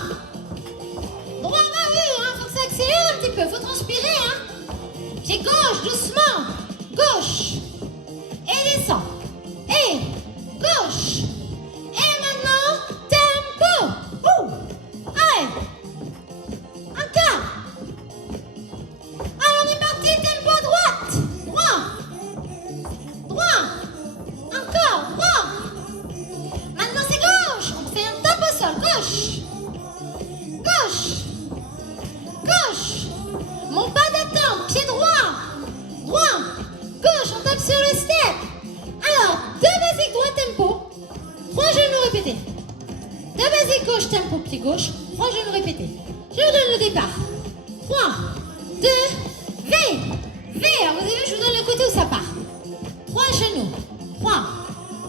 droit, bah oui, hein, faut que ça accélère un petit peu, faut transpirer, hein. Pied gauche, doucement, gauche, et descend, et gauche. Et maintenant, tempo. Allez. Encore. Allez, on est parti, tempo à droite. Droit. Droit. Encore, droit. Maintenant, c'est gauche. On fait un top au sol. Gauche. Gauche. Gauche. Mon pas d'attente. Pied droit. Droit. Gauche. On tape sur le step. Alors, 2 basiques droit tempo, 3 genoux répétés. 2 basiques gauche tempo, pied gauche, 3 genoux répétés. Je vous donne le départ. 3, 2, V. V, alors vous avez vu, je vous donne le côté où ça part. 3 genoux. 3,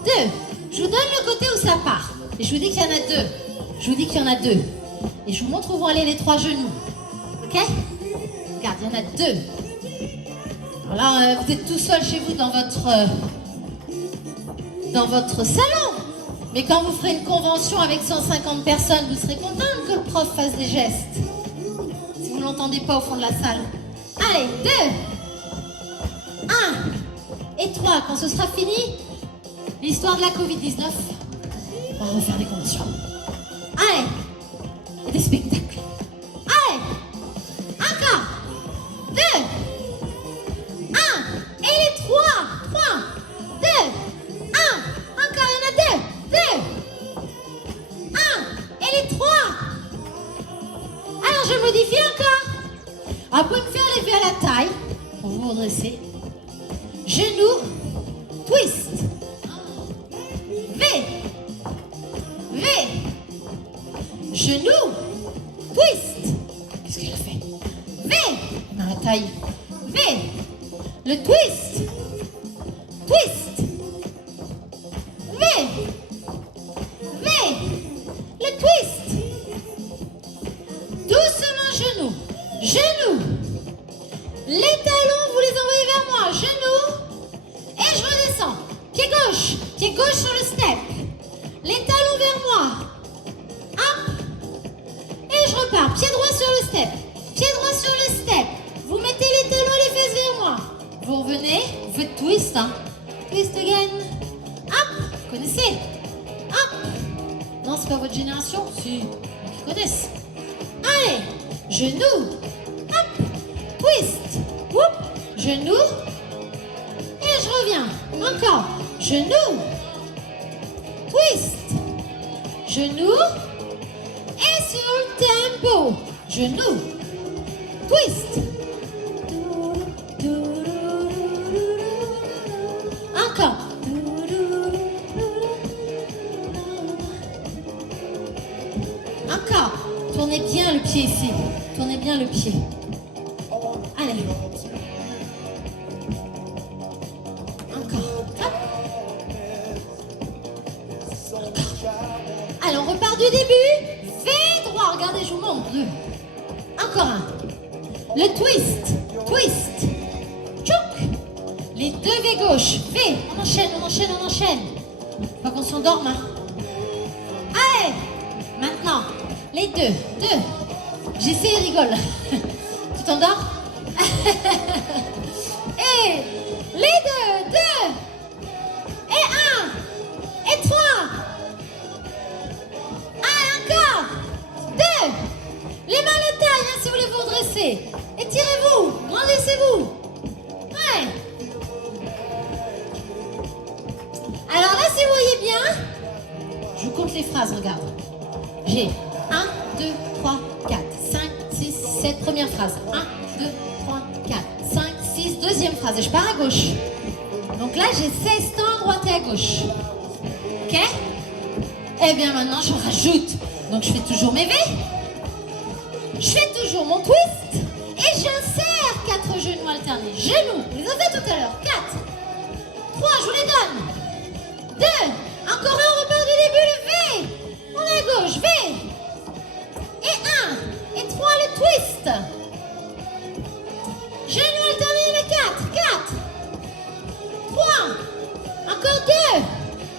2, Je vous donne le côté où ça part. Et je vous dis qu'il y en a deux. Je vous dis qu'il y en a deux. Et je vous montre où vont aller les 3 genoux. Ok? Regarde, il y en a 2. Alors là, vous êtes tout seul chez vous dans votre salon. Mais quand vous ferez une convention avec 150 personnes, vous serez contente que le prof fasse des gestes. Si vous ne l'entendez pas au fond de la salle. Allez, 2, 1 et 3. Quand ce sera fini, l'histoire de la Covid-19, on va refaire des conventions. Allez, et des spectacles. Allez, encore. 2, 1, et les 3, 3, 2, 1, encore, il y en a 2, 2, 1, et les 3. Alors, je modifie encore. Alors, vous pouvez me faire lever à la taille, pour vous redresser. Genou, twist. V, V, genou, twist. Qu'est-ce qu'elle a fait? V, dans la taille. V, le twist, twist. V, V, le twist. Doucement genou, genou. Les talons, vous les envoyez vers moi, genou. Et je redescends. Pied gauche sur le step. Les talons vers moi. Hop. Et je repars. Pied droit sur le step. Pied droit sur le step. Vous mettez les talons et les fesses vers moi. Vous revenez. Vous faites twist. Hein. Twist again. Hop. Vous connaissez. Hop. Non, c'est pas votre génération? Si. Ils connaissent. Allez. Genou. Hop. Twist. Whoop. Genou. Et je reviens. Encore. Genou. Twist. Genou. Et sur le tempo. Genou. Twist. Encore. Encore. Tournez bien le pied ici. Tournez bien le pied. Allez. Allez, on repart du début. V droit, regardez, je vous montre. 2. Encore un. Le twist. Twist. Tchouk. Les 2 V gauche. V. On enchaîne, on enchaîne, on enchaîne. Faut pas qu'on s'endorme. Hein. Allez. Maintenant, les 2. 2. J'essaie, rigole. Tu t'endors? Et les 2. 2. Et 1. Et 3. Les mains à la taille, hein, si vous voulez vous redresser. Étirez-vous, grandissez-vous. Ouais. Alors là, si vous voyez bien, je vous compte les phrases, regarde. J'ai 1, 2, 3, 4, 5, 6, 7, première phrase. 1, 2, 3, 4, 5, 6, deuxième phrase. Et je pars à gauche. Donc là, j'ai 16 temps à droite et à gauche. Ok? Eh bien maintenant, je rajoute. Donc je fais toujours mes V. Je fais toujours mon twist et j'insère 4 genoux alternés. Genoux, vous les avez fait tout à l'heure. 4, 3, je vous les donne. 2, encore un, on repart du début, le V. On est à gauche, V. Et 1, et 3, le twist. Genoux alternés, le 4, 4, 3, encore 2.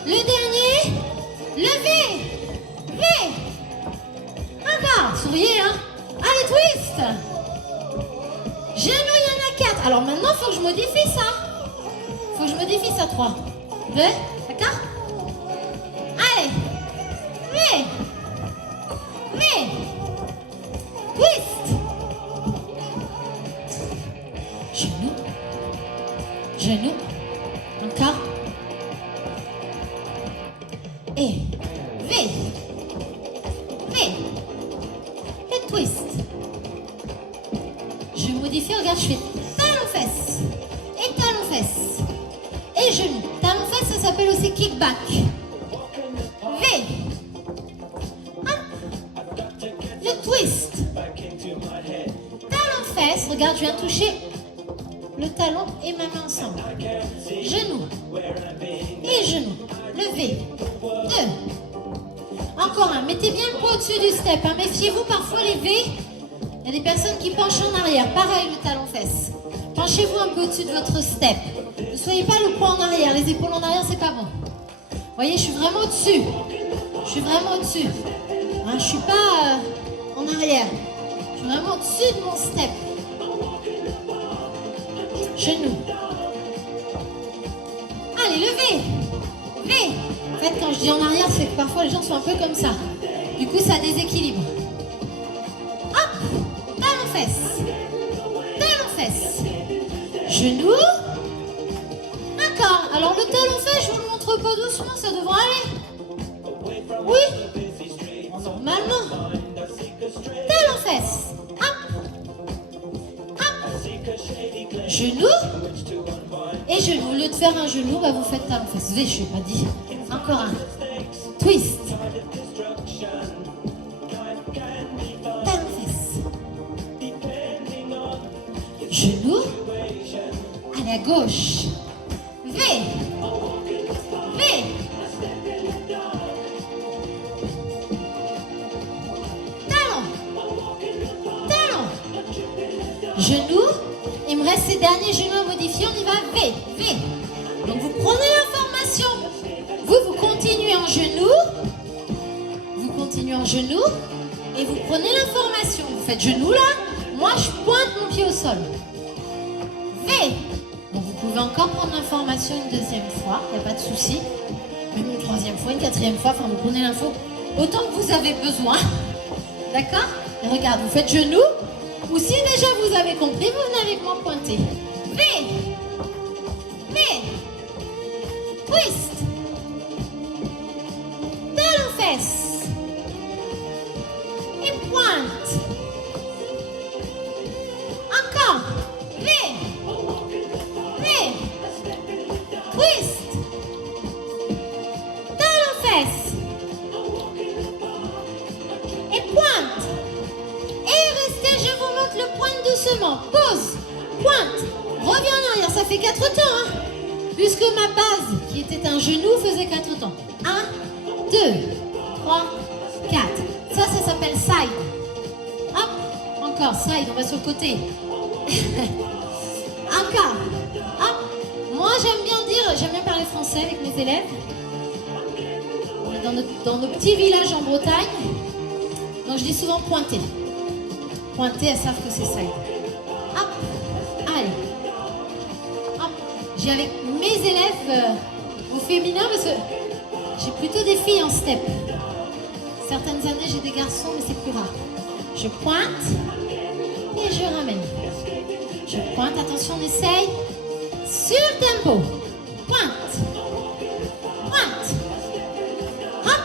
Le dernier, le V. V. Encore, souriez, hein. Allez, twist. Genou, il y en a 4. Alors maintenant, il faut que je modifie ça. Il faut que je modifie ça, 3. 2, d'accord? Allez. V. V. Twist. Genou. Genou. Encore. Et V. V. Et twist. Je modifie, regarde, je fais talon-fesse. Et talon-fesse. Et genou. Talon-fesse, ça s'appelle aussi kickback. V. Hop. Le twist. Talon-fesse, regarde, je viens toucher le talon et ma main ensemble. Genou. Et genou. Le V. Encore un. Mettez bien le poids au-dessus du step. Hein. Méfiez-vous parfois les V. Il y a des personnes qui penchent en arrière. Pareil le talon-fesse. Penchez-vous un peu au-dessus de votre step. Ne soyez pas le poids en arrière. Les épaules en arrière, c'est pas bon. Vous voyez, je suis vraiment au-dessus. Je suis vraiment au-dessus. Hein, je suis pas en arrière. Je suis vraiment au-dessus de mon step. Genoux. Allez, levez. V. En fait, quand je dis en arrière, c'est que parfois les gens sont un peu comme ça. Du coup, ça déséquilibre. Hop. Talon-fesse. Talon-fesse. Genoux. Encore. Alors, le talon-fesse, je vous le montre pas doucement, ça devrait aller. Oui. Normalement. Talon-fesse. Hop. Hop. Genoux. Et genou. Au lieu de faire un genou, bah, vous faites talon-fesse. V, je n'ai pas dit. Encore un. Twist. Talon-fesse. Genou. Allez, à gauche. V. V. Talon. Talon. Genou. Il me reste ces derniers genoux à modifier. On y va. V. V. Donc vous prenez l'information. Vous continuez en genou. Vous continuez en genou. Et vous prenez l'information. Vous faites genou là. Moi, je pointe mon pied au sol. V. Donc vous pouvez encore prendre l'information une deuxième fois. Il n'y a pas de souci. Même une troisième fois, une quatrième fois. Enfin, vous prenez l'info autant que vous avez besoin. D'accord? Et regarde, vous faites genou. Ou si déjà vous avez compris, vous venez avec moi pointer. V. V. Twist. Talon-fesse. Et pointe. Encore. V. V. Twist. Talon-fesse. Et pointe. Et restez, je vous montre le pointe doucement. Pause. Pointe. Reviens en arrière, ça fait 4 temps. Hein. Puisque ma base, qui était un genou, faisait 4 temps. 1, 2, 3, 4. Ça s'appelle side. Hop. Encore, side, on va sur le côté. Encore. Hop. Moi, j'aime bien parler français avec mes élèves. On est dans nos petits villages en Bretagne. Donc, je dis souvent pointer. Pointer, elles savent que c'est side. Hop. Allez. Hop. J'ai avec mes élèves au féminin parce que j'ai plutôt des filles en step. Certaines années, j'ai des garçons, mais c'est plus rare. Je pointe et je ramène. Je pointe, attention, on essaye. Sur le tempo. Pointe. Pointe. Hop.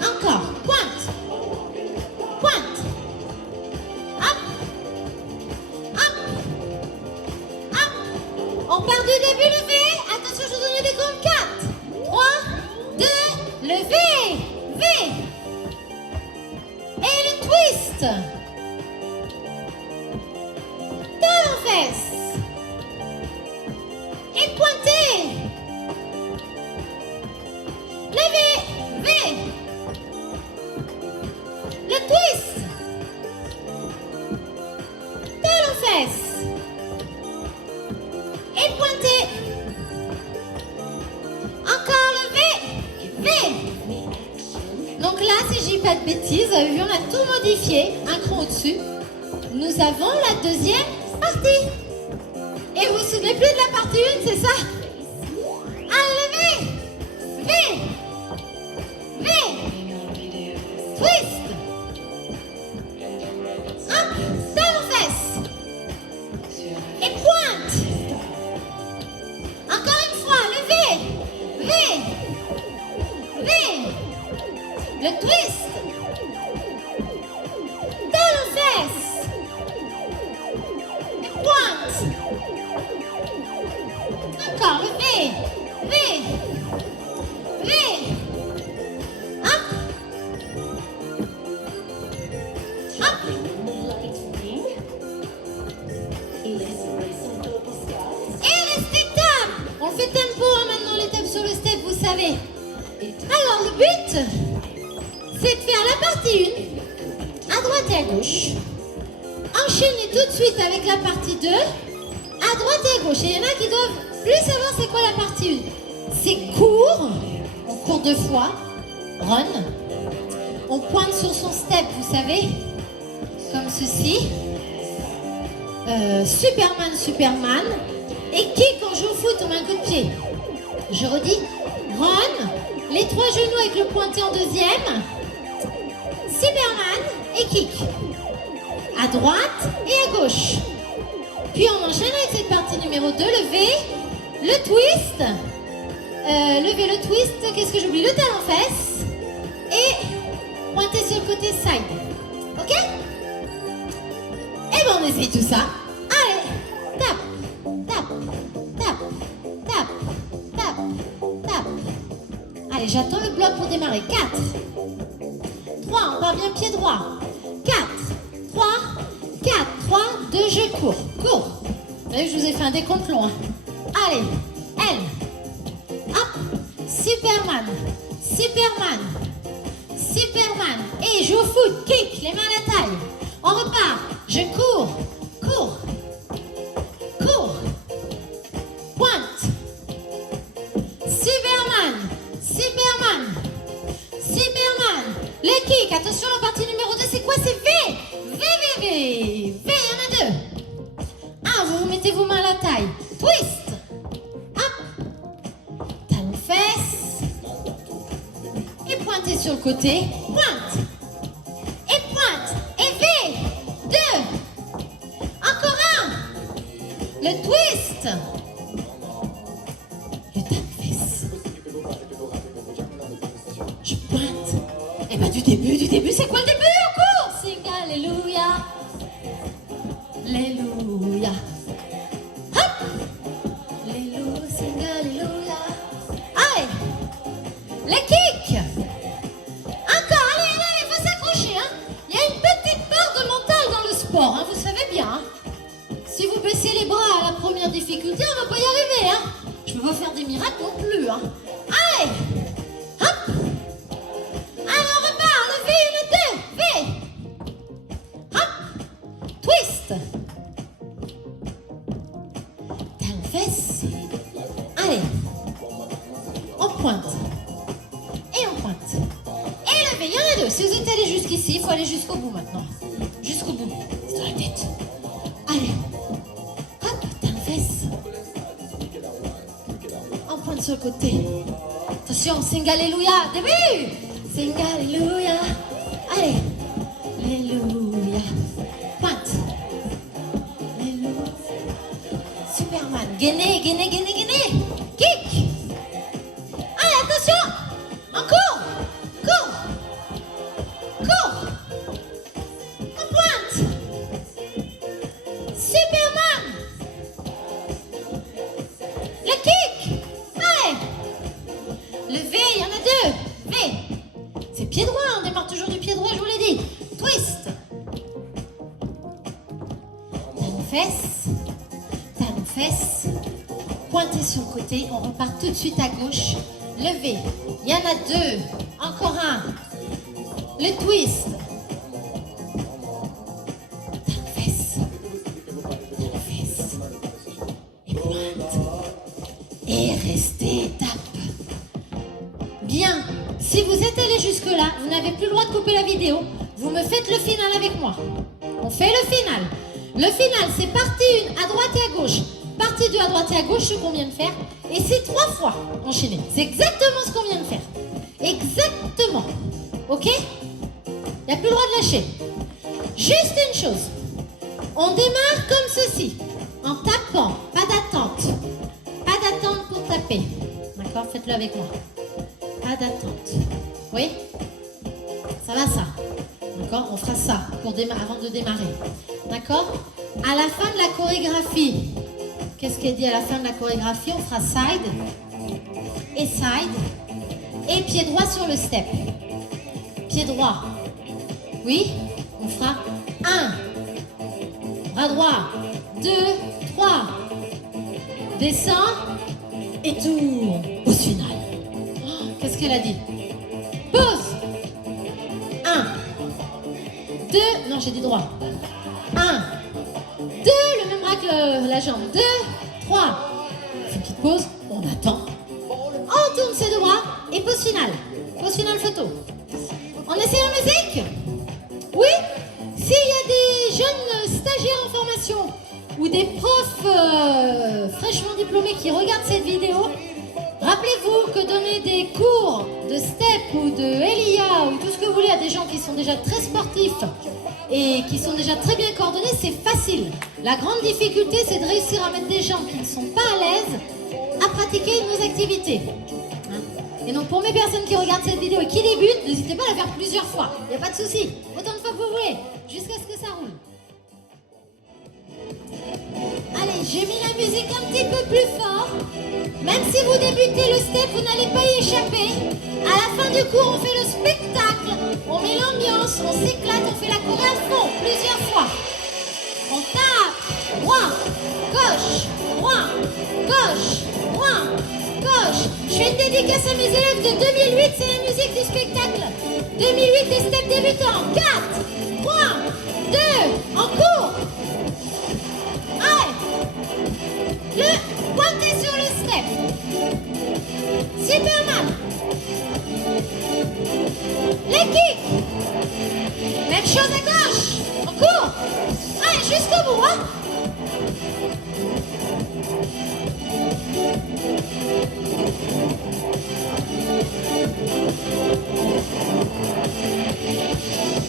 Encore. Pointe. Pointe. Hop. Hop. Hop. On part du début, levez. Attention, je vous donne des comptes. 4, 3, 2, levez. V. Et le twist. Talon-fesse. Et pointez. Levez. V. Le twist. Talon-fesse. Et pointez. Encore le V. V. Donc là, si je dis pas de bêtises, vous avez vu, on a tout modifié, un cran au-dessus. Nous avons la deuxième partie. Et vous vous souvenez plus de la partie 1, c'est ça? Allez, V. V. V. Twist. Hop, talon-fesse. Et pointe. Encore une fois, le V. V. V. Le twist. Talon-fesse. Et pointe. Encore, le V. V. V. Hop. Hop. Et restez table. On fait tempo hein, maintenant, l'étape sur le step, vous savez. Alors, but, c'est de faire la partie 1, à droite et à gauche. Enchaîner tout de suite avec la partie 2, à droite et à gauche. Et il y en a qui doivent plus savoir c'est quoi la partie 1. C'est court, on court 2 fois, run. On pointe sur son step, vous savez, comme ceci. Superman, Superman. Et kick, on joue au foot, on met un coup de pied. Je redis, run, les 3 genoux avec le pointé en deuxième. Superman et kick. À droite et à gauche. Puis on enchaîne avec cette partie numéro 2, lever, le twist. Lever le twist, qu'est-ce que j'oublie? Le talon-fesse. Et pointer sur le côté side. Ok? Et ben on essaye tout ça. Allez, tape, tape, tape, tape, tape, tape. Allez, j'attends le bloc pour démarrer. 4, 3, on part bien pied droit. 4, 3, 4, 3, 2, je cours. Cours. Vous voyez, je vous ai fait un décompte long. Hein. Allez, L. Hop. Superman. Superman. Superman. Et joue au foot. Kick, les mains à la taille. On repart. Je cours. Cours. Cours. Pointe. Superman. Superman. Superman. Le kick. Attention, la partie numéro 2, c'est quoi? C'est V. V, V, V. V, il y en a 2. 1, vous mettez vos mains à la taille. Twist. Hop. Talon fesse. Et pointez sur le côté. Pointe. Et pointe. Et V. 2. Encore 1. Le twist. Le talon fesse. Je pointe. Et bien du début, c'est quoi le début? On court. Sing Alléluia. Alléluia. Hop. Alléluia, sing Alléluia. Allez. Les kicks. Encore, allez, il faut s'accrocher. Hein. Il y a une petite part de mental dans le sport, hein, vous savez bien. Hein. Si vous baissez les bras à la première difficulté, on va pas y arriver. Hein. Je peux pas faire des miracles non plus. Hein. Allez. Hop. Allez, on repart. Le V, le 2. V. Hop. Twist. Talon fesse. Allez. On pointe. Et on pointe. Et lever. Il y en a 2. Si vous êtes allé jusqu'ici, il faut aller jusqu'au bout maintenant. Jusqu'au bout. C'est dans la tête. Allez. Hop. Talon fesse. On pointe sur le côté. Attention, sing Alléluia. Début. Sing Alléluia. Allez. Alléluia. Pointe. Alléluia. Superman. Gainé, gainé, gainé, gainé. Kick. Allez, attention. Encore. Cours. Cours. On pointe. Superman. Le kick. Allez. Le V, il y en a 2. V. C'est pied droit, on démarre toujours du pied droit, je vous l'ai dit. Twist. Talon fesse. Talon fesse. Pointez sur le côté, on repart tout de suite à gauche. Levé. Il y en a 2. Encore 1. Le twist. Talon fesse. Talon fesse. Et pointe. Et restez, tape. Bien. Si vous êtes allé jusque-là, vous n'avez plus le droit de couper la vidéo. Vous me faites le final avec moi. On fait le final. Le final, c'est partie 1 à droite et à gauche. Partie 2 à droite et à gauche, ce qu'on vient de faire. Et c'est 3 fois enchaîné. C'est exactement ce qu'on vient de faire. Exactement. Ok? Il n'y a plus le droit de lâcher. Juste une chose. On démarre comme ceci. En tapant. Pas d'attente. Pas d'attente pour taper. D'accord? Faites-le avec moi. Pas d'attente. Oui? Ça va ça? D'accord? On fera ça pour avant de démarrer. D'accord? À la fin de la chorégraphie, qu'est-ce qu'elle dit à la fin de la chorégraphie? On fera side et side et pied droit sur le step. Pied droit. Oui? On fera 1. Bras droit. 2, 3. Descend et tourne au final. Qu'est-ce qu'elle a dit? pause. 1, 2, non j'ai dit droit. 1, 2, le même bras que la jambe. 2, 3. On fait une petite pause, on attend. On tourne ses deux bras et pause finale. Pause finale photo. On essaie la musique? Oui? S'il y a des jeunes stagiaires en formation ou des profs fraîchement diplômés qui regardent cette vidéo, rappelez-vous que donner des cours de step ou de LIA ou tout ce que vous voulez à des gens qui sont déjà très sportifs et qui sont déjà très bien coordonnés, c'est facile. La grande difficulté, c'est de réussir à mettre des gens qui ne sont pas à l'aise à pratiquer nos activités. Et donc pour mes personnes qui regardent cette vidéo et qui débutent, n'hésitez pas à la faire plusieurs fois. Il n'y a pas de souci. Autant de fois que vous voulez, jusqu'à ce que ça roule. Allez, j'ai mis la musique un petit peu plus fort. Même si vous débutez le step, vous n'allez pas y échapper. À la fin du cours, on fait le spectacle. On met l'ambiance, on s'éclate, on fait la choré à fond, plusieurs fois. On tape. Droit, gauche, droit, gauche, droit, gauche. Je fais une dédicace à mes élèves de 2008, c'est la musique du spectacle. 2008 des steps débutants. 4, 3, 2, en cours. Allez. Le pointé sur le step. Superman. Les kicks. Même chose à gauche. En cours. Allez, jusqu'au bout, hein.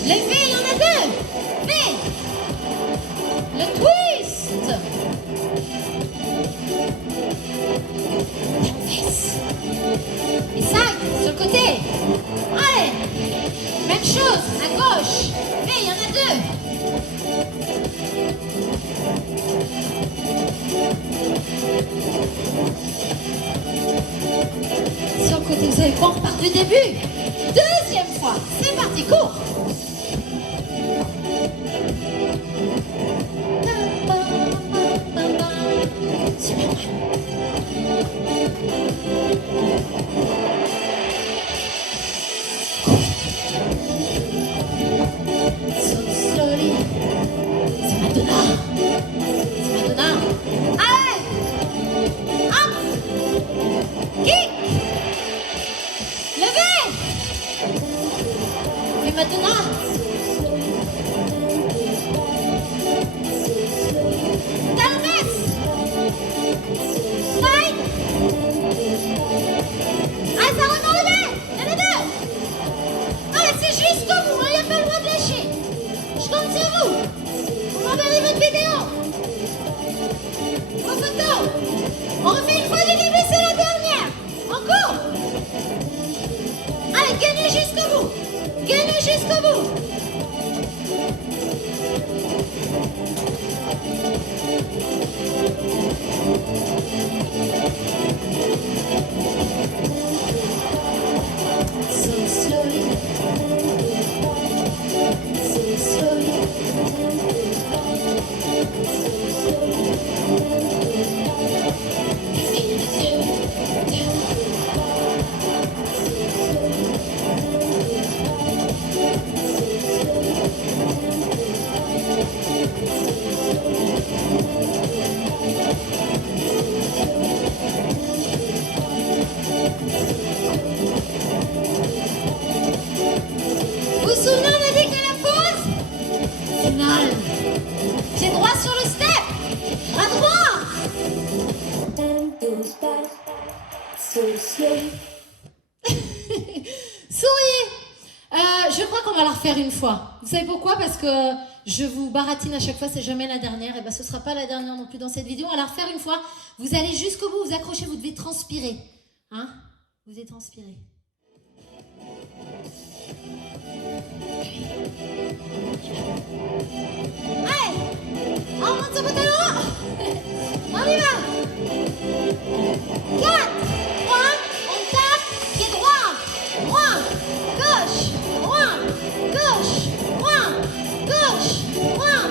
Les V, il y en a deux. V. Le twist. Et ça, sur le côté. Allez. Même chose, à gauche. V, il y en a deux. Sur le côté, vous allez voir, on repart du début. Deuxième fois. C'est parti, cours. On refait une fois du début, c'est la dernière. Encore. Allez, gagnez jusqu'au bout. Gagnez jusqu'au bout. So slowly. So slowly. Vous vous souvenez, on a dit que la pause finale, c'est droit sur le step, à droit. Souriez. Je crois qu'on va la refaire une fois. Vous savez pourquoi? Parce que je vous baratine à chaque fois, c'est jamais la dernière. Et ben ce sera pas la dernière non plus dans cette vidéo. On va la refaire une fois. Vous allez jusqu'au bout, vous accrochez, vous devez transpirer. Hein? Vous devez transpirer. Allez, on monte sur vos talons. On y va. 4, 3, on tape, pied droit, droit, gauche, droit, gauche, droit, gauche, droit.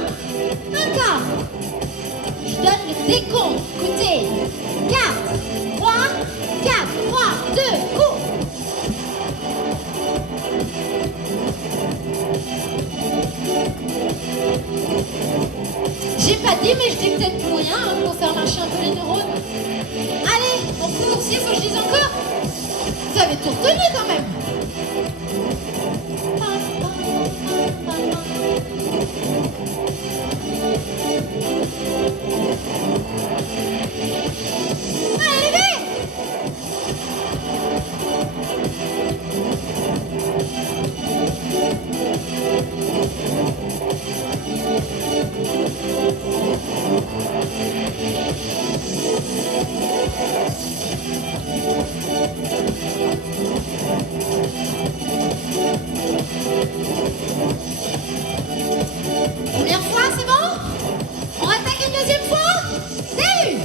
Encore. Je donne le décompte. Écoutez. 4, 3, 4, 3, 2, cours. tout retenu quand même. Allez, levez! Première fois, c'est bon? On attaque une deuxième fois? Salut!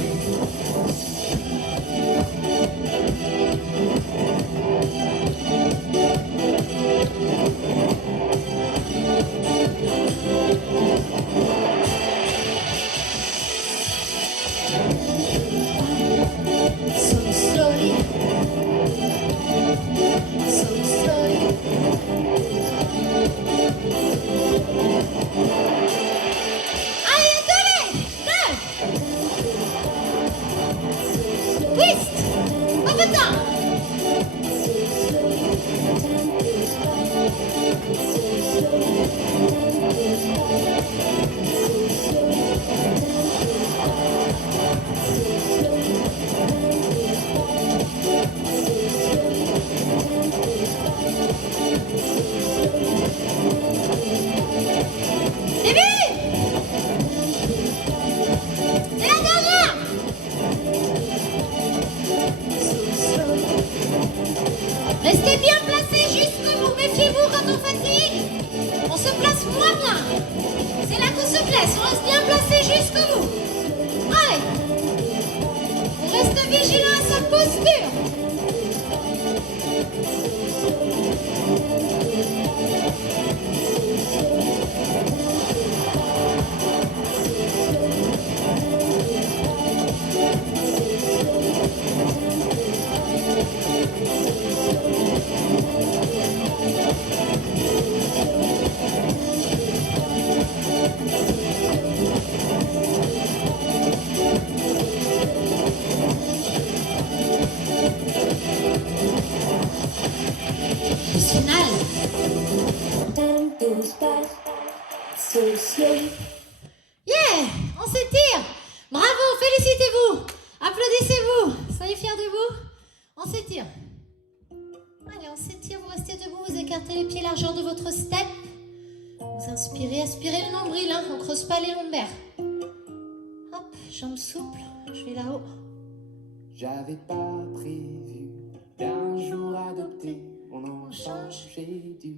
So slowly. So slowly. Allez, donnez! Deux! Twist! Up and down! Début! C'est la dernière! Restez bien placés jusqu'au bout. Méfiez-vous quand on fatigue. On se place moins bien. C'est là qu'on se place. On reste bien placé jusqu'au bout. Allez. On reste vigilant à sa posture. Finale. Yeah, on s'étire. Bravo, félicitez-vous. Applaudissez-vous. Soyez fiers de vous. On s'étire. Allez, on s'étire, vous restez debout, vous écartez les pieds largeur de votre step. Vous inspirez, aspirez le nombril, hein, on ne creuse pas les lombaires. Hop, jambes souples, je vais là-haut. J'avais pas prévu d'un jour adopter mon enfant, j'ai dû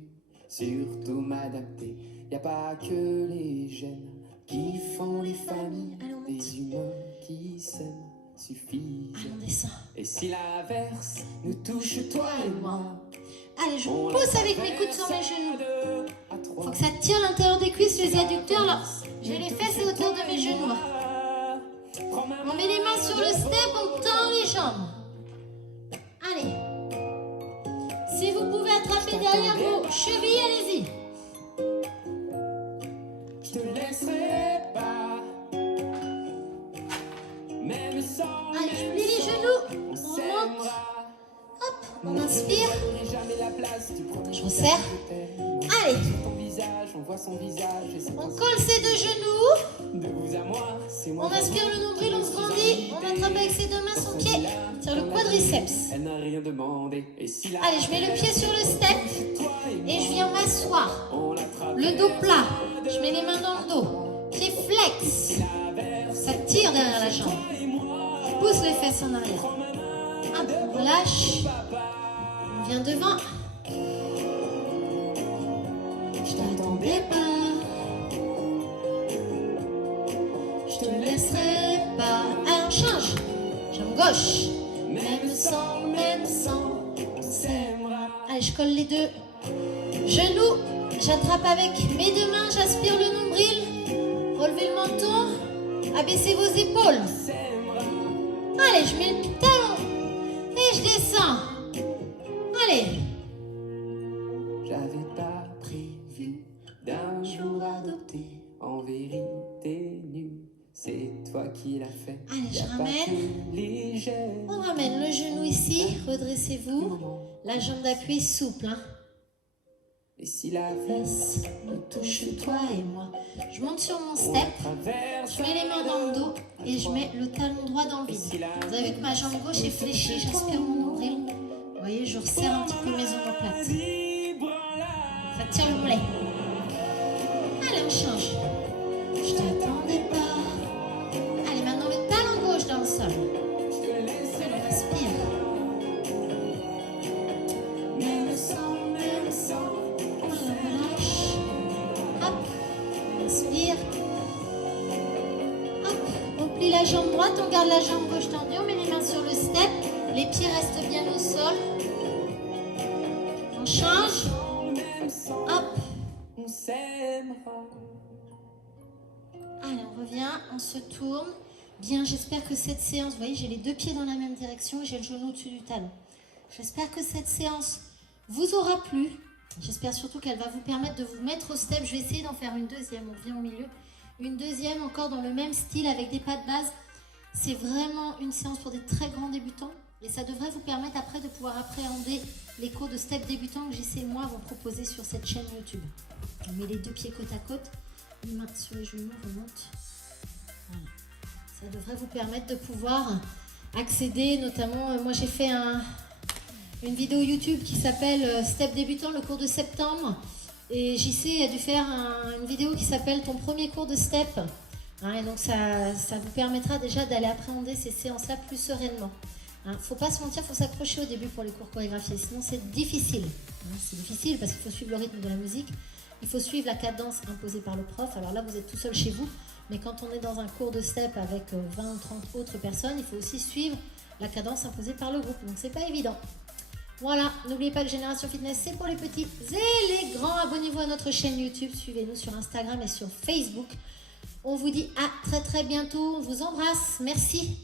surtout m'adapter. Y a pas que les gènes qui font les familles, Allez, on monte. des humains qui s'aiment suffisent. Allez, on descend. Et si l'averse nous touche, toi et moi, Allez, je vous pousse avec mes coudes sur mes genoux. Faut que ça tire l'intérieur des cuisses, les adducteurs. Là, j'ai les fesses à hauteur de mes genoux. On met les mains sur le step, on tend les jambes. Allez. Si vous pouvez attraper derrière vos chevilles, allez-y. je te laisserai pas, même sans Allez, je plie les genoux. on On monte. s'aimera. Hop, on inspire. Jamais la place du premier Je resserre. Allez, sur ton visage, on voit son visage et c'est on colle ses deux genoux. de vous à moi, c'est moi. On inspire le nombril, on se grandit. On attrape avec ses deux mains son pied sur le quadriceps. Elle n'a rien demandé. Et si la Allez, je mets le pied sur le step et je viens m'asseoir. on l'attrape, Le dos plat. Je mets les mains dans le dos. Pied flex. Ça tire derrière la jambe. Je pousse les fesses en arrière. Hop, on relâche. On vient devant. Je t'attendrai pas. Je te laisserai pas. Allez, on change. Jambe gauche. Même sans, on s'aimera. Allez, je colle les deux genoux. J'attrape avec mes deux mains. J'aspire le nombril. Relevez le menton. Abaissez vos épaules. Allez, je mets le talon. Et je descends. Allez. j'avais pas prévu d'un jour adopter. En vérité nue, c'est toi qui l'as fait. Allez, je Y a pas ramène. que les gènes On ramène le genou ici. Redressez Rassurez-vous, la jambe d'appui est souple. Hein. Et si la Fesse me touche toi et moi. Je monte sur mon step, je mets les mains dans le dos et je mets le talon droit dans le vide. Vous avez vu que ma jambe gauche est fléchie, j'aspire mon nombril. Vous voyez, je resserre un petit peu mes omoplates. Ça tire le mollet. Allez, on change. Je t'attendais pas. Allez, maintenant le talon gauche dans le sol. Allez, on inspire. Même sans, on relâche. Hop, on inspire. Hop, on plie la jambe droite, on garde la jambe gauche tendue, on met les mains sur le step. Les pieds restent bien au sol. On change. Hop. on s'aimera. Allez, on revient, on se tourne. Bien, j'espère que cette séance, vous voyez, j'ai les deux pieds dans la même direction et j'ai le genou au-dessus du talon. J'espère que cette séance vous aura plu. J'espère surtout qu'elle va vous permettre de vous mettre au step. Je vais essayer d'en faire une deuxième, on revient au milieu. Une deuxième encore dans le même style avec des pas de base. C'est vraiment une séance pour des très grands débutants. Et ça devrait vous permettre après de pouvoir appréhender les cours de step débutants que j'essaie moi vous proposer sur cette chaîne YouTube. On met les deux pieds côte à côte, une main sur les genoux, on remonte. Voilà. Ça devrait vous permettre de pouvoir accéder, notamment, moi j'ai fait une vidéo YouTube qui s'appelle Step débutant, le cours de septembre. Et JC a dû faire une vidéo qui s'appelle Ton premier cours de step. Et donc ça vous permettra déjà d'aller appréhender ces séances-là plus sereinement. Faut pas se mentir, faut s'accrocher au début pour les cours chorégraphiés, sinon c'est difficile. C'est difficile parce qu'il faut suivre le rythme de la musique, il faut suivre la cadence imposée par le prof. Alors là, vous êtes tout seul chez vous, mais quand on est dans un cours de step avec 20 ou 30 autres personnes, il faut aussi suivre la cadence imposée par le groupe, donc c'est pas évident. Voilà, n'oubliez pas que Génération Fitness, c'est pour les petits et les grands. Abonnez-vous à notre chaîne YouTube, suivez-nous sur Instagram et sur Facebook. On vous dit à très très bientôt, on vous embrasse, merci.